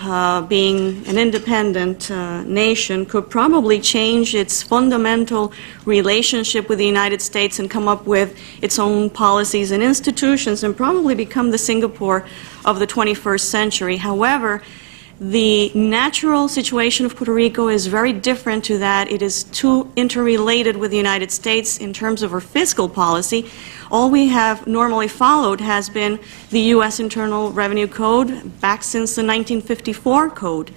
being an independent nation, could probably change its fundamental relationship with the United States and come up with its own policies and institutions and probably become the Singapore of the 21st century. However, the natural situation of Puerto Rico is very different to that. It is too interrelated with the United States in terms of our fiscal policy. All we have normally followed has been the U.S. Internal Revenue Code back since the 1954 Code.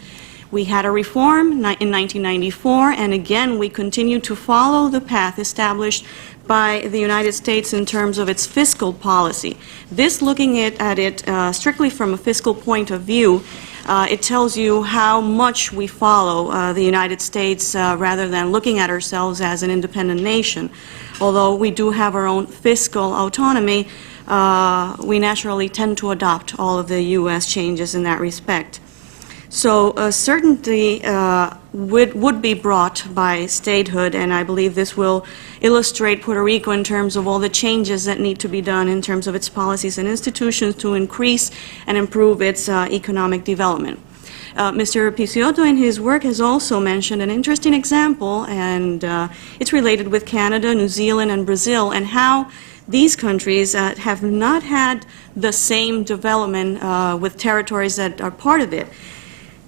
We had a reform in 1994, and again, we continue to follow the path established by the United States in terms of its fiscal policy. This, looking at it strictly from a fiscal point of view, it tells you how much we follow the United States rather than looking at ourselves as an independent nation. Although we do have our own fiscal autonomy, we naturally tend to adopt all of the U.S. changes in that respect. So certainty would be brought by statehood, and I believe this will illustrate Puerto Rico in terms of all the changes that need to be done in terms of its policies and institutions to increase and improve its economic development. Mr. Picciotto in his work has also mentioned an interesting example, and it's related with Canada, New Zealand, and Brazil, and how these countries have not had the same development with territories that are part of it.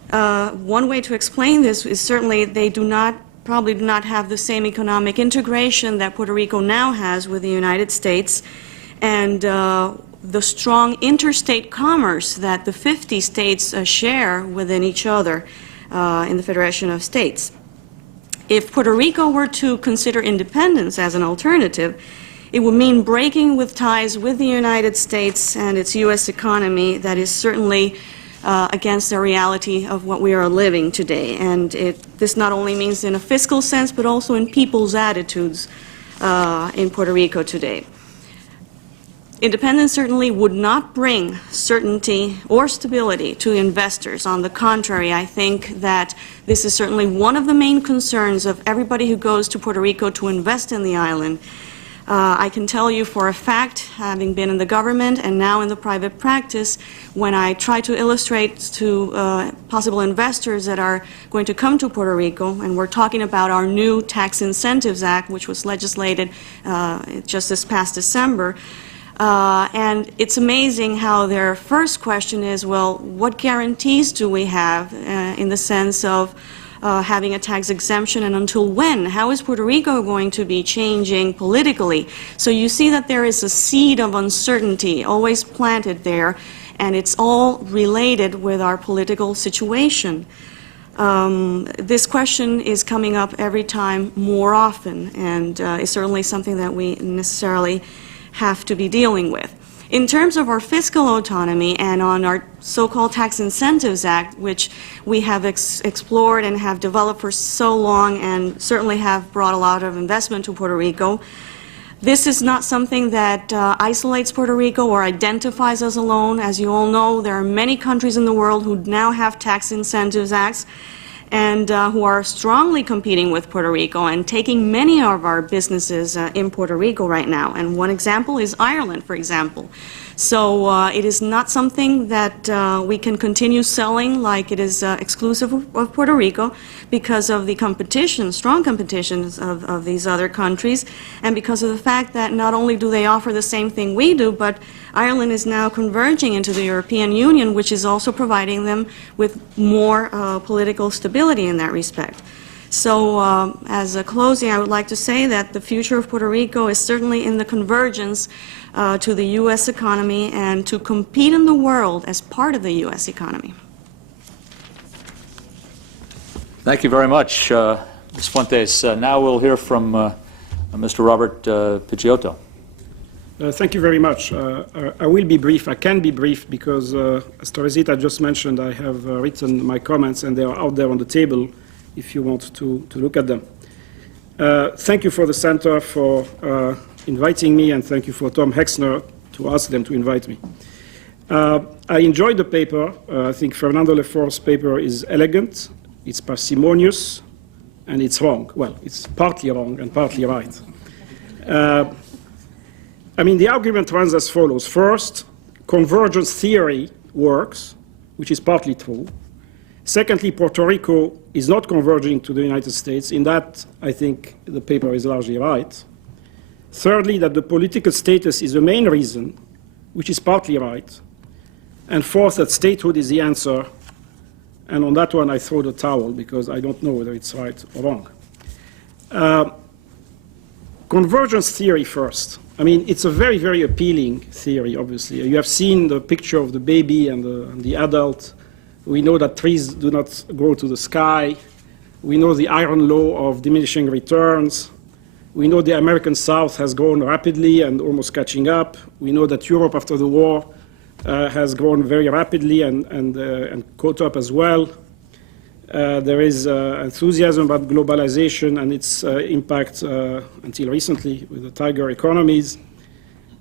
One way to explain this is certainly they probably do not have the same economic integration that Puerto Rico now has with the United States, and the strong interstate commerce that the 50 states share within each other in the Federation of States. If Puerto Rico were to consider independence as an alternative, it would mean breaking with ties with the United States and its U.S. economy that is certainly against the reality of what we are living today. And this not only means in a fiscal sense, but also in people's attitudes in Puerto Rico today. Independence certainly would not bring certainty or stability to investors. On the contrary, I think that this is certainly one of the main concerns of everybody who goes to Puerto Rico to invest in the island. I can tell you for a fact, having been in the government and now in the private practice, when I try to illustrate to possible investors that are going to come to Puerto Rico, and we're talking about our new Tax Incentives Act, which was legislated just this past December, and it's amazing how their first question is, well, what guarantees do we have in the sense of having a tax exemption, and until when? How is Puerto Rico going to be changing politically? So you see that there is a seed of uncertainty always planted there, and it's all related with our political situation. This question is coming up every time more often, and is certainly something that we necessarily have to be dealing with. In terms of our fiscal autonomy and on our so-called Tax Incentives Act, which we have explored and have developed for so long and certainly have brought a lot of investment to Puerto Rico, this is not something that isolates Puerto Rico or identifies us alone. As you all know, there are many countries in the world who now have Tax Incentives Acts and who are strongly competing with Puerto Rico and taking many of our businesses in Puerto Rico right now. And one example is Ireland, for example. So it is not something that we can continue selling like it is exclusive of Puerto Rico because of the competition, strong competitions of these other countries, and because of the fact that not only do they offer the same thing we do, but Ireland is now converging into the European Union, which is also providing them with more political stability in that respect. So as a closing, I would like to say that the future of Puerto Rico is certainly in the convergence to the U.S. economy and to compete in the world as part of the U.S. economy. Thank you very much, Ms. Fuentes. Now we'll hear from Mr. Robert Picciotto. Thank you very much. I will be brief. I can be brief because, as Teresita just mentioned, I have written my comments and they are out there on the table if you want to look at them. Thank you for the Center for inviting me, and thank you for Tom Hexner to ask them to invite me. I enjoyed the paper. I think Fernando Lefort's paper is elegant, it's parsimonious, and it's wrong. Well, it's partly wrong and partly right. I mean, the argument runs as follows. First, convergence theory works, which is partly true. Secondly, Puerto Rico is not converging to the United States. In that, I think the paper is largely right. Thirdly, that the political status is the main reason, which is partly right. And fourth, that statehood is the answer. And on that one, I throw the towel because I don't know whether it's right or wrong. Convergence theory first. I mean, it's a very, very appealing theory, obviously. You have seen the picture of the baby and the adult We know that trees do not grow to the sky. We know the iron law of diminishing returns. We know the American South has grown rapidly and almost catching up. We know that Europe after the war has grown very rapidly and caught up as well. There is enthusiasm about globalization and its impact until recently with the tiger economies.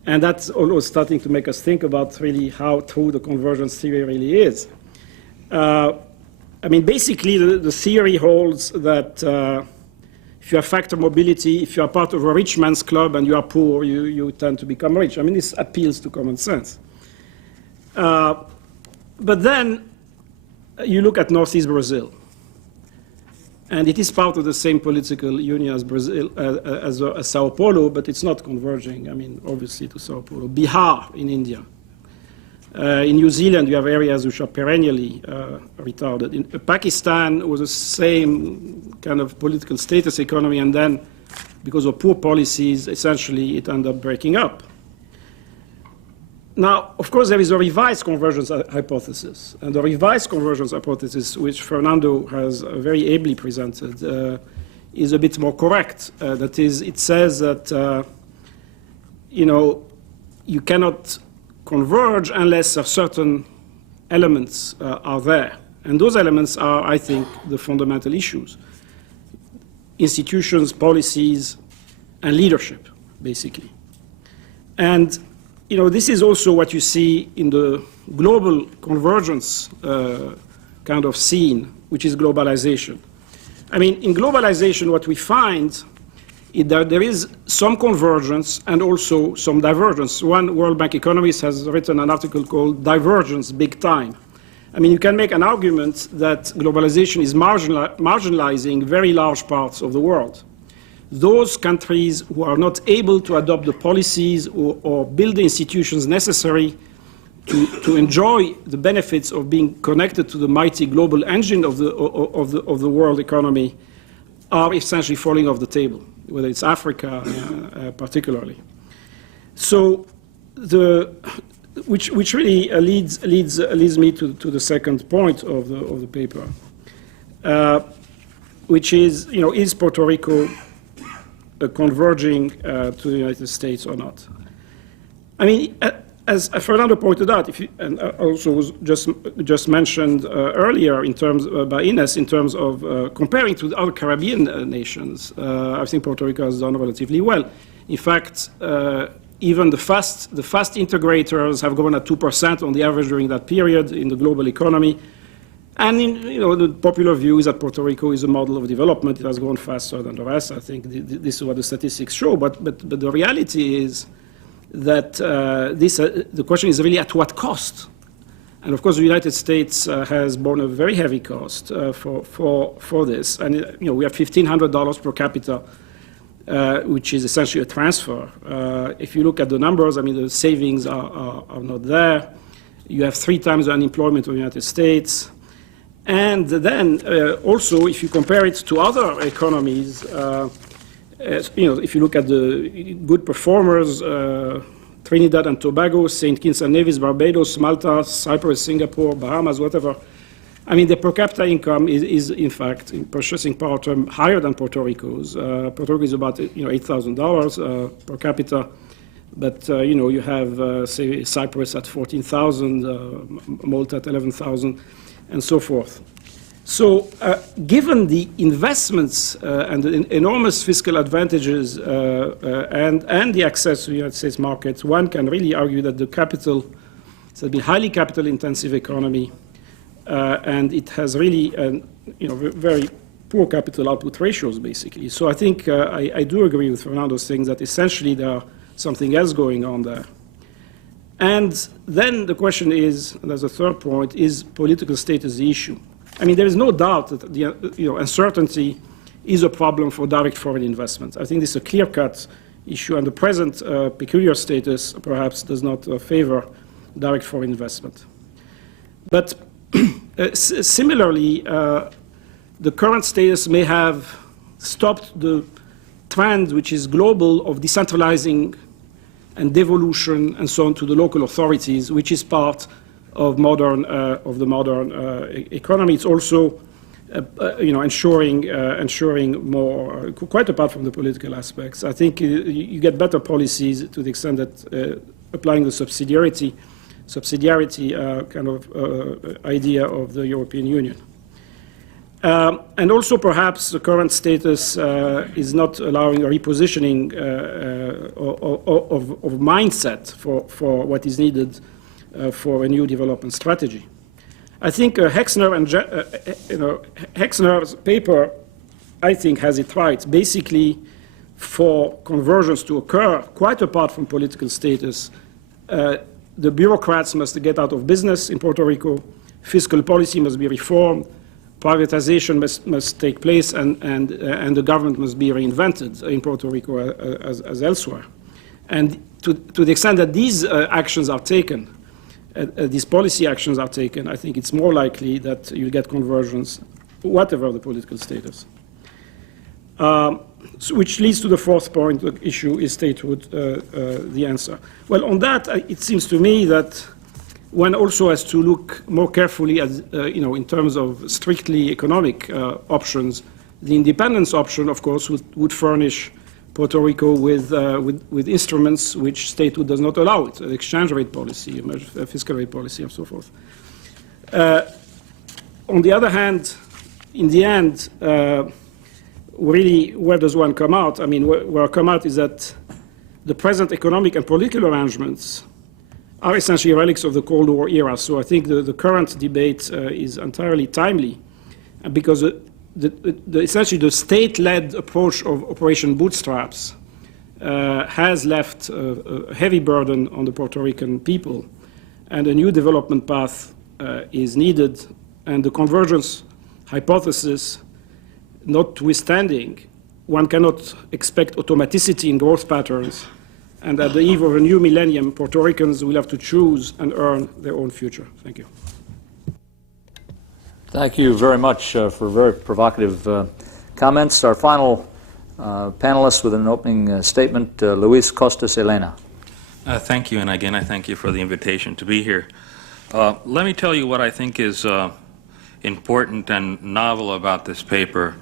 And that's also starting to make us think about really how true the convergence theory really is. I mean, basically, the theory holds that if you have factor mobility, if you are part of a rich man's club and you are poor, you tend to become rich. I mean, this appeals to common sense. But then you look at Northeast Brazil. And it is part of the same political union as Brazil, as Sao Paulo, but it's not converging, I mean, obviously, to Sao Paulo. Bihar in India. In New Zealand, you have areas which are perennially retarded. In Pakistan was the same kind of political status economy, and then, because of poor policies, essentially, it ended up breaking up. Now, of course, there is a revised convergence hypothesis. And the revised convergence hypothesis, which Fernando has very ably presented, is a bit more correct. That is, it says that, you cannot converge unless certain elements are there. And those elements are, I think, the fundamental issues. Institutions, policies, and leadership, basically. And this is also what you see in the global convergence kind of scene, which is globalization. I mean, in globalization, what we find is that there is some convergence and also some divergence. One World Bank economist has written an article called Divergence Big Time. I mean, you can make an argument that globalization is marginalizing very large parts of the world. Those countries who are not able to adopt the policies or build the institutions necessary to enjoy the benefits of being connected to the mighty global engine of the world economy are essentially falling off the table, whether it's Africa particularly. So which really leads me to the second point of the paper, which is Puerto Rico converging to the United States or not? I mean, as Fernando pointed out, and also was just mentioned earlier in terms by Ines, in terms of comparing to the other Caribbean nations, I think Puerto Rico has done relatively well. In fact, even the fast integrators have grown at 2% on the average during that period in the global economy. And the popular view is that Puerto Rico is a model of development. It has grown faster than the rest. I think this is what the statistics show. But the reality is that the question is really at what cost? And of course, the United States has borne a very heavy cost for this. And we have $1,500 per capita, which is essentially a transfer. If you look at the numbers, I mean, the savings are not there. You have 3 times the unemployment of the United States. And then also, if you compare it to other economies, if you look at the good performers, Trinidad and Tobago, St. Kitts and Nevis, Barbados, Malta, Cyprus, Singapore, Bahamas, whatever, I mean, the per capita income is in fact, in purchasing power term, higher than Puerto Rico's. Puerto Rico is about $8,000 per capita. But you have, say, Cyprus at 14,000, Malta at 11,000. And so forth. So given the investments and the enormous fiscal advantages and the access to the United States markets, one can really argue that the capital, it's a highly capital-intensive economy, and it has really very poor capital output ratios, basically. So I think I do agree with Fernando's thing that essentially there's something else going on there. And then the question is, and there's a third point, is political status the issue? I mean, there is no doubt that the uncertainty is a problem for direct foreign investment. I think this is a clear-cut issue, and the present peculiar status perhaps does not favor direct foreign investment. But similarly, the current status may have stopped the trend, which is global, of decentralizing and devolution and so on to the local authorities, which is part of the modern economy. It's also ensuring more, quite apart from the political aspects. I think you get better policies to the extent that applying the subsidiarity kind of idea of the European Union. And also perhaps the current status is not allowing a repositioning of mindset for what is needed for a new development strategy. I think Hexner's paper, I think, has it right. Basically, for convergence to occur, quite apart from political status, the bureaucrats must get out of business in Puerto Rico, fiscal policy must be reformed, privatization must take place, and the government must be reinvented in Puerto Rico as elsewhere. And to the extent that these actions are taken, these policy actions are taken, I think it's more likely that you get convergence, whatever the political status. Which leads to the fourth point, the issue is statehood, the answer. Well, on that, it seems to me that one also has to look more carefully at, in terms of strictly economic options. The independence option, of course, would furnish Puerto Rico with instruments which statehood does not allow it, an exchange rate policy, a fiscal rate policy, and so forth. On the other hand, in the end, really, where does one come out? I mean, where I come out is that the present economic and political arrangements are essentially relics of the Cold War era. So I think the current debate is entirely timely, because essentially the state-led approach of Operation Bootstraps has left a heavy burden on the Puerto Rican people, and a new development path is needed. And the Convergence Hypothesis notwithstanding, one cannot expect automaticity in growth patterns, and at the eve of a new millennium, Puerto Ricans will have to choose and earn their own future. Thank you. Thank you very much for very provocative comments. Our final panelist with an opening statement, Luis Costas Elena. Thank you, and again, I thank you for the invitation to be here. Let me tell you what I think is important and novel about this paper.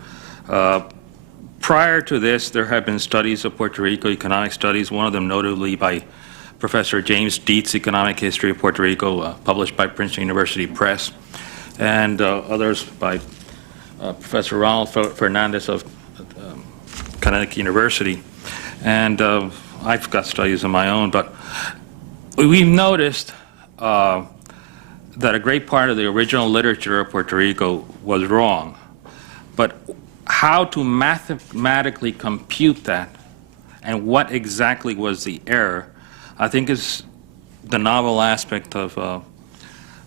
Prior to this, there have been studies of Puerto Rico, economic studies, one of them notably by Professor James Dietz, Economic History of Puerto Rico, published by Princeton University Press, and others by Professor Ronald Fernandez of Connecticut University. And I've got studies of my own, but we've noticed that a great part of the original literature of Puerto Rico was wrong. But how to mathematically compute that and what exactly was the error, I think is the novel aspect of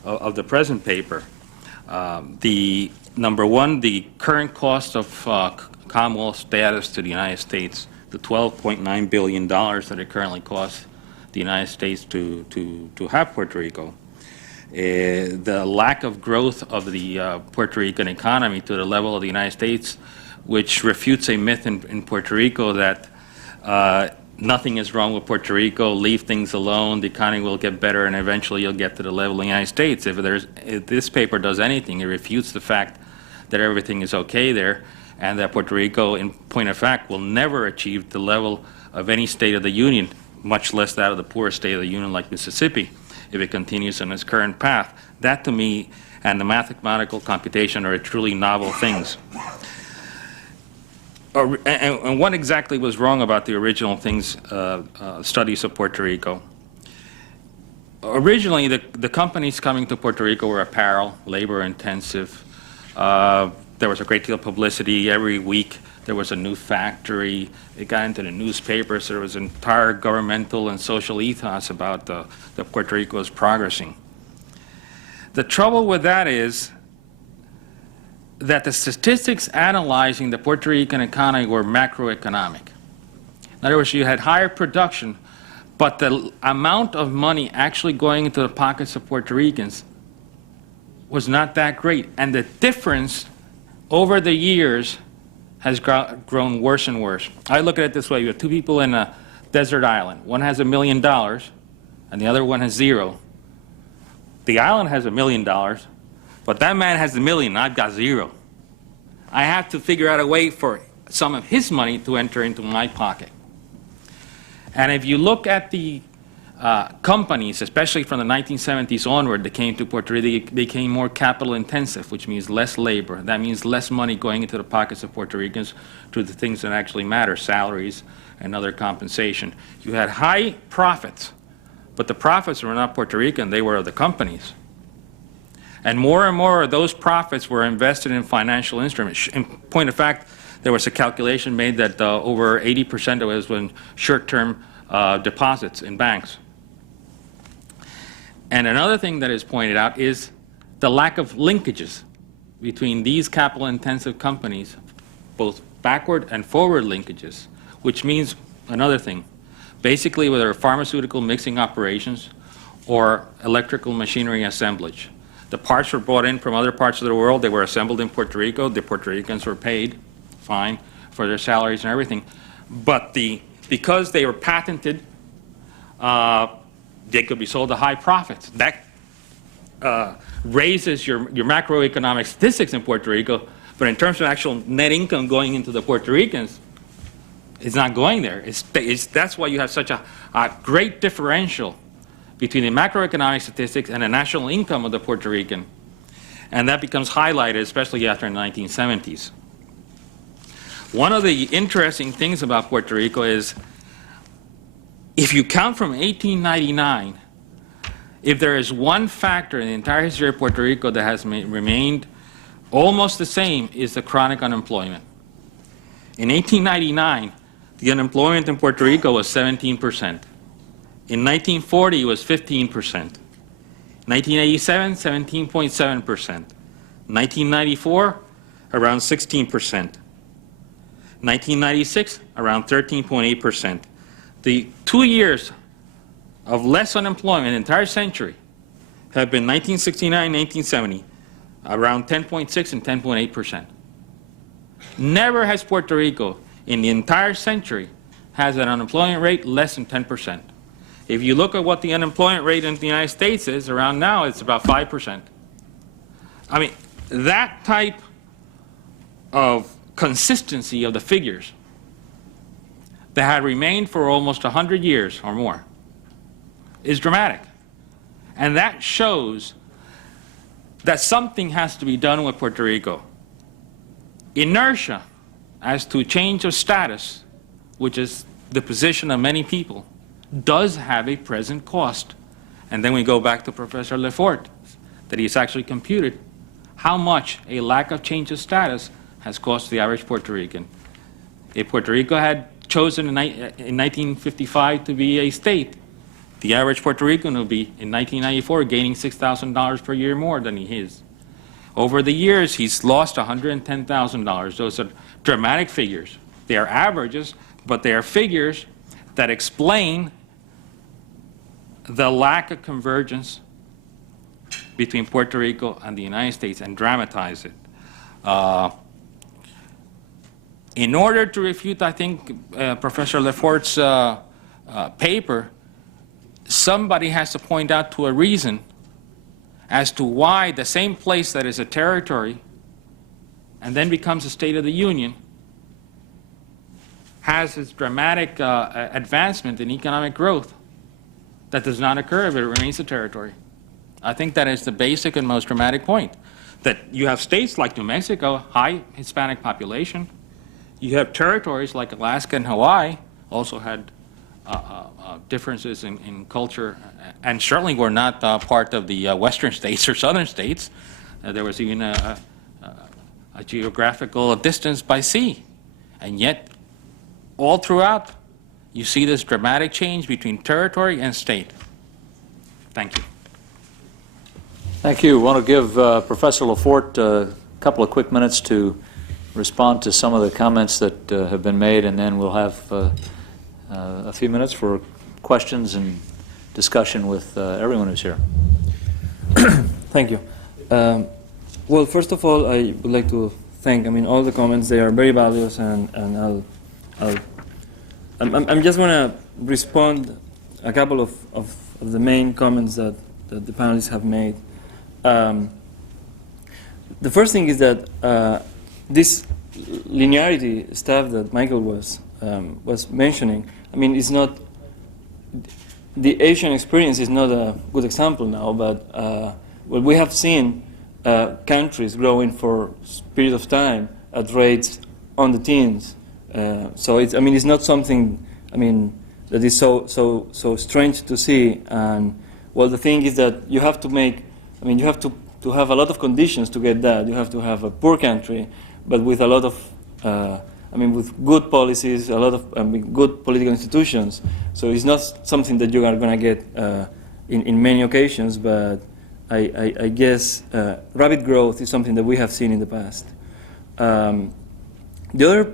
the present paper. The number one, the current cost of Commonwealth status to the United States, the $12.9 billion that it currently costs the United States to have Puerto Rico. The lack of growth of the Puerto Rican economy to the level of the United States, which refutes a myth in Puerto Rico that nothing is wrong with Puerto Rico, leave things alone, the economy will get better, and eventually you'll get to the level of the United States. If this paper does anything, it refutes the fact that everything is okay there, and that Puerto Rico, in point of fact, will never achieve the level of any state of the Union, much less that of the poorest state of the Union like Mississippi, if it continues on its current path. That, to me, and the mathematical computation are truly novel things. And what exactly was wrong about the original studies of Puerto Rico? Originally, the companies coming to Puerto Rico were apparel, labor-intensive. There was a great deal of publicity. Every week there was a new factory. It got into the newspapers. There was an entire governmental and social ethos about that Puerto Rico was progressing. The trouble with that is that the statistics analyzing the Puerto Rican economy were macroeconomic. In other words, you had higher production, but the amount of money actually going into the pockets of Puerto Ricans was not that great. And the difference over the years has grown worse and worse. I look at it this way. You have two people in a desert island. One has $1 million, and the other one has zero. The island has $1 million, but that man has $1 million, I've got zero. I have to figure out a way for some of his money to enter into my pocket. And if you look at the companies, especially from the 1970s onward, that came to Puerto Rico, they became more capital intensive, which means less labor. That means less money going into the pockets of Puerto Ricans to the things that actually matter, salaries and other compensation. You had high profits, but the profits were not Puerto Rican, they were of the companies. And more of those profits were invested in financial instruments. In point of fact, there was a calculation made that over 80% of it was in short-term deposits in banks. And another thing that is pointed out is the lack of linkages between these capital-intensive companies, both backward and forward linkages, which means another thing. Basically, whether pharmaceutical mixing operations or electrical machinery assemblage. The parts were brought in from other parts of the world. They were assembled in Puerto Rico. The Puerto Ricans were paid fine for their salaries and everything. But because they were patented, they could be sold at high profits. That raises your macroeconomic statistics in Puerto Rico, but in terms of actual net income going into the Puerto Ricans, it's not going there. That's why you have such a great differential between the macroeconomic statistics and the national income of the Puerto Rican. And that becomes highlighted, especially after the 1970s. One of the interesting things about Puerto Rico is, if you count from 1899, if there is one factor in the entire history of Puerto Rico that has remained almost the same, is the chronic unemployment. In 1899, the unemployment in Puerto Rico was 17%. In 1940, it was 15%. 1987, 17.7%. 1994, around 16%. 1996, around 13.8%. The 2 years of less unemployment in the entire century have been 1969, 1970, around 10.6 and 10.8%. Never has Puerto Rico, in the entire century, has an unemployment rate less than 10%. If you look at what the unemployment rate in the United States is, around now it's about 5%. I mean, that type of consistency of the figures that had remained for almost 100 years or more is dramatic. And that shows that something has to be done with Puerto Rico. Inertia as to change of status, which is the position of many people, does have a present cost. And then we go back to Professor Lefort, that he's actually computed how much a lack of change of status has cost the average Puerto Rican. If Puerto Rico had chosen in 1955 to be a state, the average Puerto Rican would be, in 1994, gaining $6,000 per year more than he is. Over the years, he's lost $110,000. Those are dramatic figures. They are averages, but they are figures that explain the lack of convergence between Puerto Rico and the United States and dramatize it. In order to refute, I think, Professor Lefort's paper, somebody has to point out to a reason as to why the same place that is a territory and then becomes a state of the Union has this dramatic advancement in economic growth that does not occur if it remains a territory. I think that is the basic and most dramatic point. That you have states like New Mexico, high Hispanic population. You have territories like Alaska and Hawaii, also had differences in culture, and certainly were not part of the western states or southern states. There was even a geographical distance by sea. And yet, all throughout, you see this dramatic change between territory and state. Thank you. Thank you. I want to give Professor Lefort a couple of quick minutes to respond to some of the comments that have been made, and then we'll have a few minutes for questions and discussion with everyone who's here. Thank you. Well, first of all, I would like to thank, all the comments. They are very valuable, and I'm just going to respond a couple of the main comments that that the panelists have made. The first thing is that this linearity stuff that Michael was mentioning, I mean, it's not, the Asian experience is not a good example now, but well, we have seen countries growing for periods of time at rates on the teens. So it's, I mean, it's not something, I mean, that is so strange to see. And well, the thing is that you have to make, I mean, you have to have a lot of conditions to get that. You have to have a poor country, but with a lot of, I mean, with good policies, a lot of good political institutions. So it's not something that you are going to get in many occasions, but I guess rapid growth is something that we have seen in the past. The other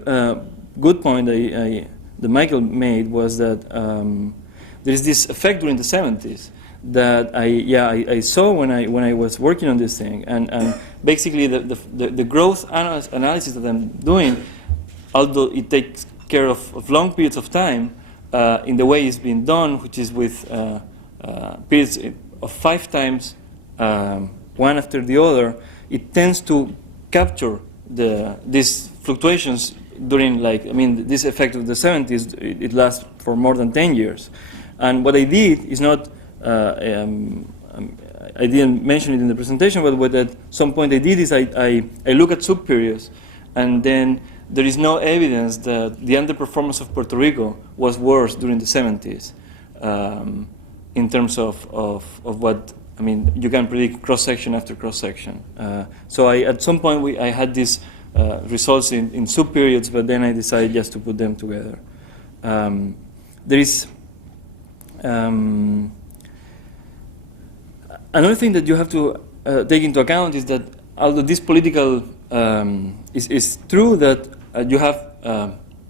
good point that Michael made was that there is this effect during the 70s that I saw when I was working on this thing, and basically the growth analysis that I'm doing, although it takes care of long periods of time, in the way it's being done, which is with periods of 5 times one after the other, it tends to capture these fluctuations during, like, I mean, this effect of the 70s, it lasts for more than 10 years. And what I did is not, I didn't mention it in the presentation, but what at some point I did is I look at subperiods, and then there is no evidence that the underperformance of Puerto Rico was worse during the 70s in terms of what, I mean, you can predict cross-section after cross-section. So at some point I had these results in subperiods, but then I decided just to put them together. There is another thing that you have to take into account is that although this political is true that you have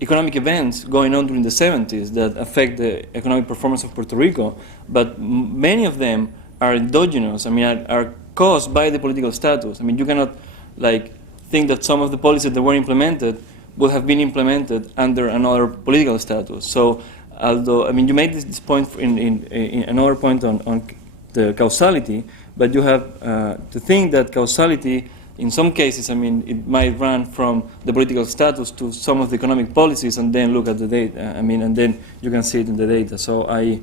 economic events going on during the 70s that affect the economic performance of Puerto Rico, but many of them are endogenous, I mean, are caused by the political status. I mean, you cannot, like, think that some of the policies that were implemented would have been implemented under another political status. So, although, I mean, you made this point in another point on the causality, but you have to think that causality, in some cases, I mean, it might run from the political status to some of the economic policies, and then look at the data. I mean, and then you can see it in the data. So I'm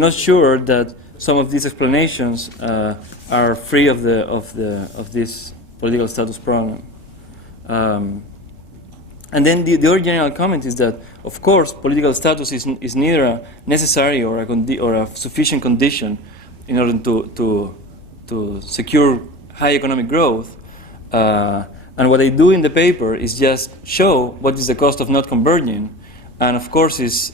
not sure that some of these explanations are free of this political status problem. And then the other general comment is that, of course, political status is neither a necessary or a sufficient condition in order to secure high economic growth. And what I do in the paper is just show what is the cost of not converging. And of course, it's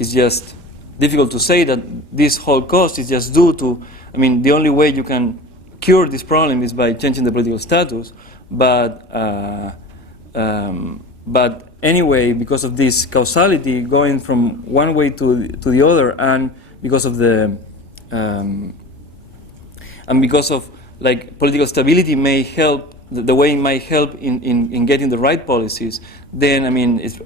just difficult to say that this whole cost is just due to, I mean, the only way you can cure this problem is by changing the political status. But anyway, because of this causality going from one way to the other, and because of because of, like, political stability may help, the way it might help in getting the right policies, then, I mean, it's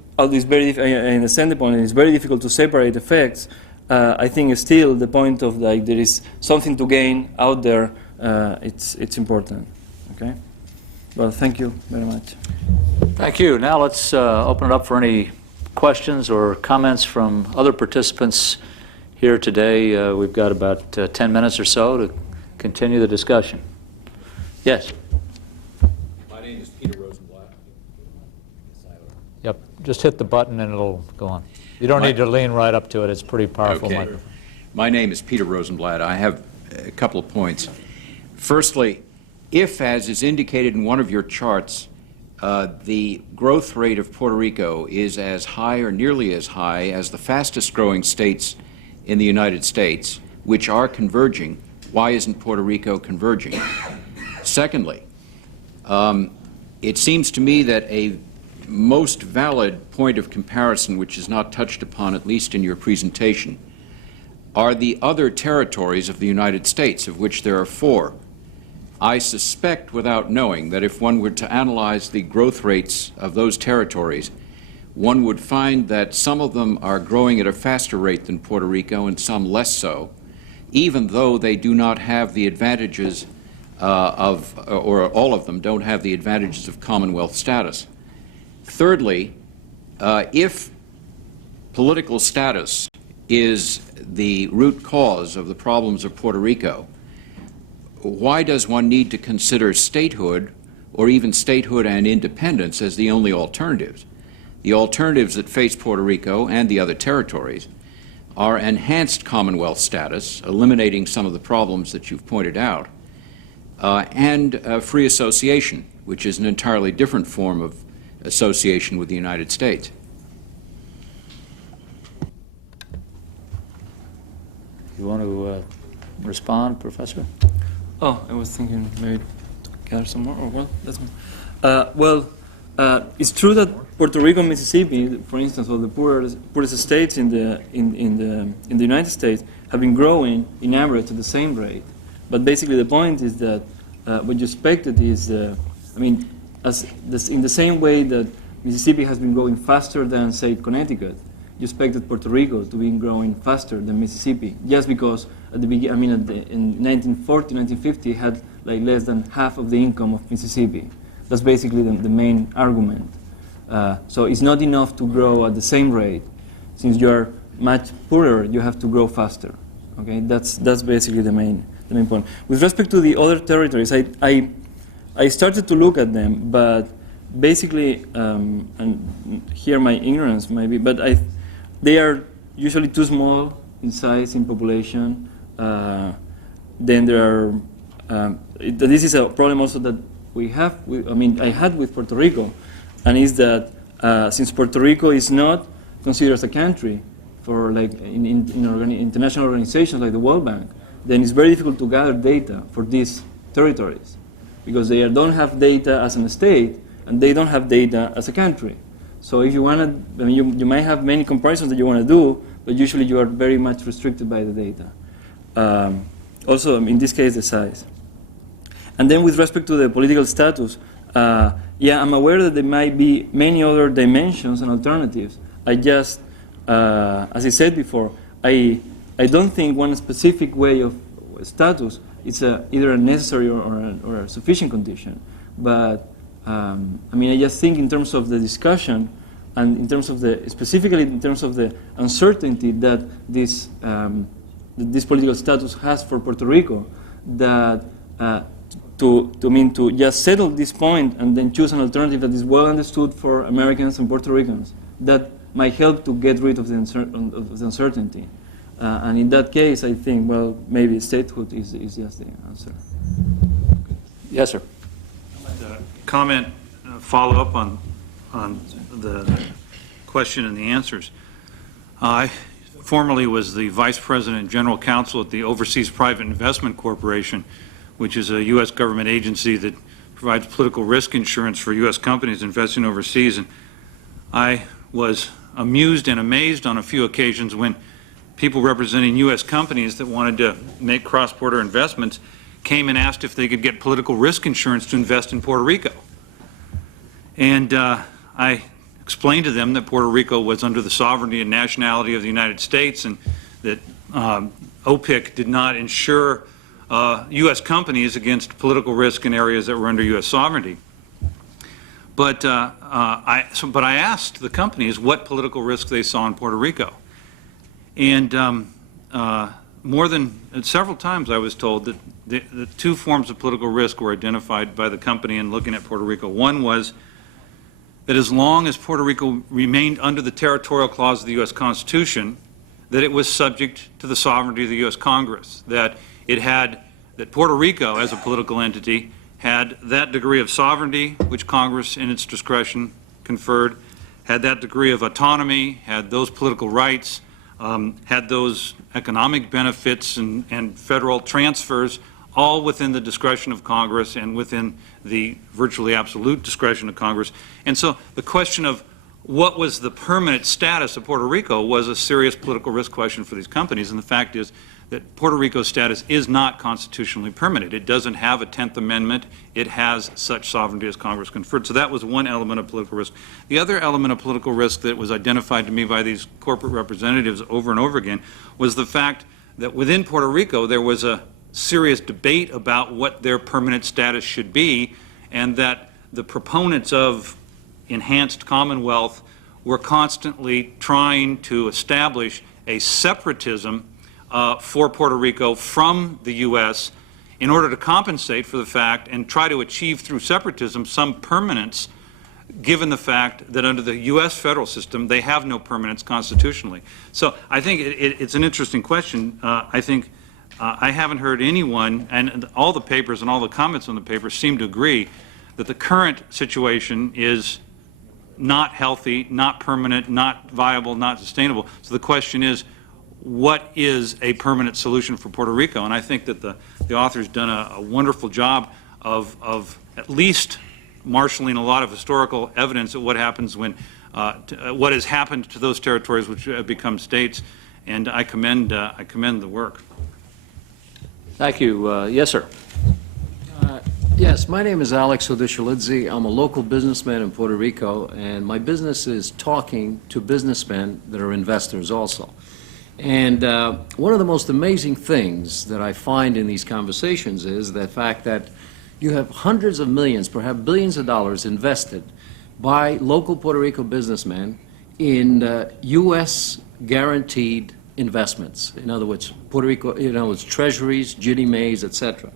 very, I understand the point, and it's very difficult to separate effects. I think still the point of, like, there is something to gain out there, it's important, okay? Well, thank you very much. Thank you. Now let's open it up for any questions or comments from other participants here today. We've got about 10 minutes or so to continue the discussion. Yes? My name is Peter Rosenblatt. Yep. Just hit the button and it'll go on. You don't need to lean right up to it. It's pretty powerful microphone. My name is Peter Rosenblatt. I have a couple of points. Firstly, if, as is indicated in one of your charts, the growth rate of Puerto Rico is as high or nearly as high as the fastest growing states in the United States, which are converging, why isn't Puerto Rico converging? Secondly, it seems to me that a most valid point of comparison, which is not touched upon, at least in your presentation, are the other territories of the United States, of which there are 4. I suspect, without knowing, that if one were to analyze the growth rates of those territories, one would find that some of them are growing at a faster rate than Puerto Rico and some less so, even though they do not have the advantages or all of them don't have the advantages of Commonwealth status. Thirdly, if political status is the root cause of the problems of Puerto Rico, why does one need to consider statehood or even statehood and independence as the only alternatives? The alternatives that face Puerto Rico and the other territories are enhanced Commonwealth status, eliminating some of the problems that you've pointed out, and free association, which is an entirely different form of association with the United States. You want to respond, Professor? Oh, I was thinking maybe to gather some more, or well, that's one. It's true that Puerto Rico and Mississippi, for instance, or the poorest states in the United States, have been growing in average at the same rate. But basically, the point is that what you expected is, in the same way that Mississippi has been growing faster than, say, Connecticut, you expected Puerto Rico to be growing faster than Mississippi, just because at the beginning, in 1940, 1950, had like less than half of the income of Mississippi. That's basically the main argument. So it's not enough to grow at the same rate. Since you are much poorer, you have to grow faster. Okay, that's basically the main point. With respect to the other territories, I started to look at them, but basically, and here my ignorance maybe, but they are usually too small in size, in population. Then there are, this is a problem also that we have, I had with Puerto Rico, and is that since Puerto Rico is not considered as a country for like in international organizations like the World Bank, then it's very difficult to gather data for these territories because they don't have data as a state and they don't have data as a country. So if you want to, you might have many comparisons that you want to do, but usually you are very much restricted by the data. Also, in this case, the size. And then with respect to the political status, yeah, I'm aware that there might be many other dimensions and alternatives. I just, as I said before, I don't think one specific way of status is either a necessary or a sufficient condition. But I just think in terms of the discussion and in terms of specifically in terms of the uncertainty that this political status has for Puerto Rico, that to just settle this point and then choose an alternative that is well understood for Americans and Puerto Ricans, that might help to get rid of the uncertainty. And in that case, I think, well, maybe statehood is just the answer. Yes, sir. Comment, follow up on the question and the answers. I formerly was the Vice President and General Counsel at the Overseas Private Investment Corporation, which is a U.S. government agency that provides political risk insurance for U.S. companies investing overseas. And I was amused and amazed on a few occasions when people representing U.S. companies that wanted to make cross-border investments came and asked if they could get political risk insurance to invest in Puerto Rico. And I explained to them that Puerto Rico was under the sovereignty and nationality of the United States and that OPIC did not insure U.S. companies against political risk in areas that were under U.S. sovereignty. But I asked the companies what political risk they saw in Puerto Rico. And more than several times I was told that the two forms of political risk were identified by the company in looking at Puerto Rico. One was that as long as Puerto Rico remained under the territorial clause of the U.S. Constitution, that it was subject to the sovereignty of the U.S. Congress, that Puerto Rico as a political entity had that degree of sovereignty which Congress in its discretion conferred, had that degree of autonomy, had those political rights, had those economic benefits and federal transfers, all within the discretion of Congress and within the virtually absolute discretion of Congress. And so the question of what was the permanent status of Puerto Rico was a serious political risk question for these companies. And the fact is that Puerto Rico's status is not constitutionally permanent. It doesn't have a 10th Amendment. It has such sovereignty as Congress conferred. So that was one element of political risk. The other element of political risk that was identified to me by these corporate representatives over and over again was the fact that within Puerto Rico there was a serious debate about what their permanent status should be, and that the proponents of enhanced Commonwealth were constantly trying to establish a separatism for Puerto Rico from the U.S. in order to compensate for the fact and try to achieve through separatism some permanence, given the fact that under the U.S. federal system they have no permanence constitutionally. So I think it's an interesting question. I think I haven't heard anyone, and all the papers and all the comments on the papers seem to agree that the current situation is not healthy, not permanent, not viable, not sustainable. So the question is, what is a permanent solution for Puerto Rico? And I think that the author's done a wonderful job of at least marshaling a lot of historical evidence of what happens when, what has happened to those territories which have become states, and I commend the work. Thank you. Yes, sir. Yes, my name is Alex Odishalidze. I'm a local businessman in Puerto Rico, and my business is talking to businessmen that are investors also. And one of the most amazing things that I find in these conversations is the fact that you have hundreds of millions, perhaps billions of dollars invested by local Puerto Rico businessmen in U.S. guaranteed investments. In other words, Puerto Rico, it's treasuries, Ginnie Maes, etc.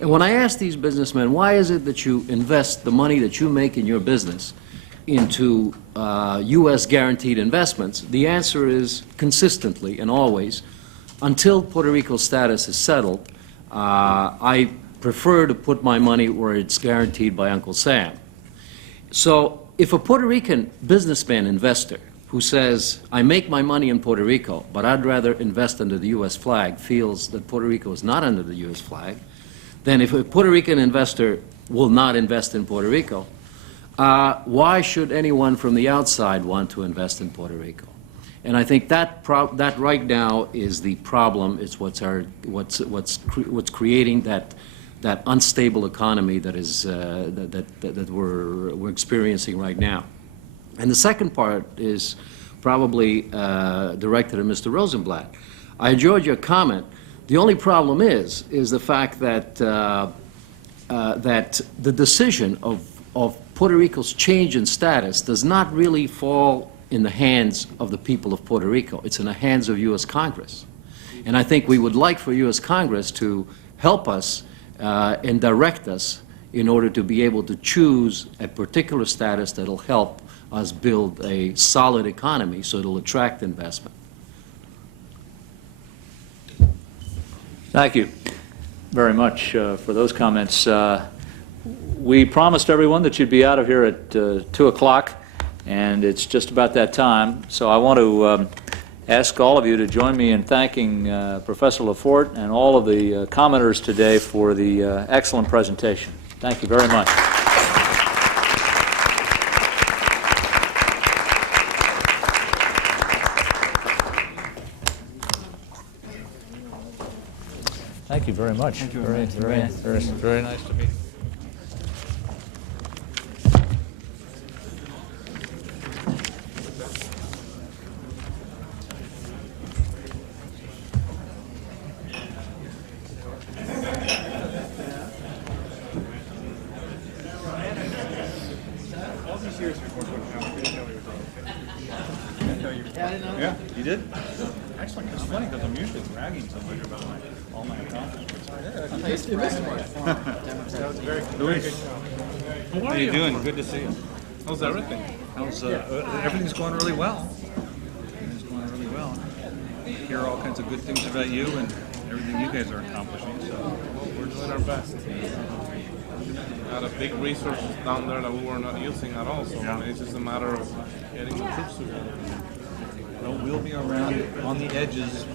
And when I ask these businessmen, why is it that you invest the money that you make in your business into U.S. guaranteed investments, the answer is consistently and always, until Puerto Rico's status is settled, I prefer to put my money where it's guaranteed by Uncle Sam. So if a Puerto Rican businessman investor who says, I make my money in Puerto Rico, but I'd rather invest under the U.S. flag, feels that Puerto Rico is not under the U.S. flag, then if a Puerto Rican investor will not invest in Puerto Rico, why should anyone from the outside want to invest in Puerto Rico? And I think that right now is the problem. It's what's creating that unstable economy that is that we're experiencing right now. And the second part is probably directed at Mr. Rosenblatt. I enjoyed your comment. The only problem is the fact that that the decision of Puerto Rico's change in status does not really fall in the hands of the people of Puerto Rico. It's in the hands of U.S. Congress. And I think we would like for U.S. Congress to help us and direct us in order to be able to choose a particular status that will help us build a solid economy so it'll attract investment. Thank you very much for those comments. We promised everyone that you'd be out of here at 2 o'clock, and it's just about that time. So I want to ask all of you to join me in thanking Professor Lafort and all of the commenters today for the excellent presentation. Thank you very much. Thank you very much. Thank you very nice to meet you. Yeah, you did? Excellent. It's funny because I'm usually bragging so much about all my accomplishments. Luis, how are you doing? Good to see you. How's everything? How's everything's going really well. Everything's going really well. I hear all kinds of good things about you and everything you guys are accomplishing. So we're doing our best. Got a big resource down there that we were not using at all. So yeah. It's just a matter of getting the troops together. Well, we'll be around on the edges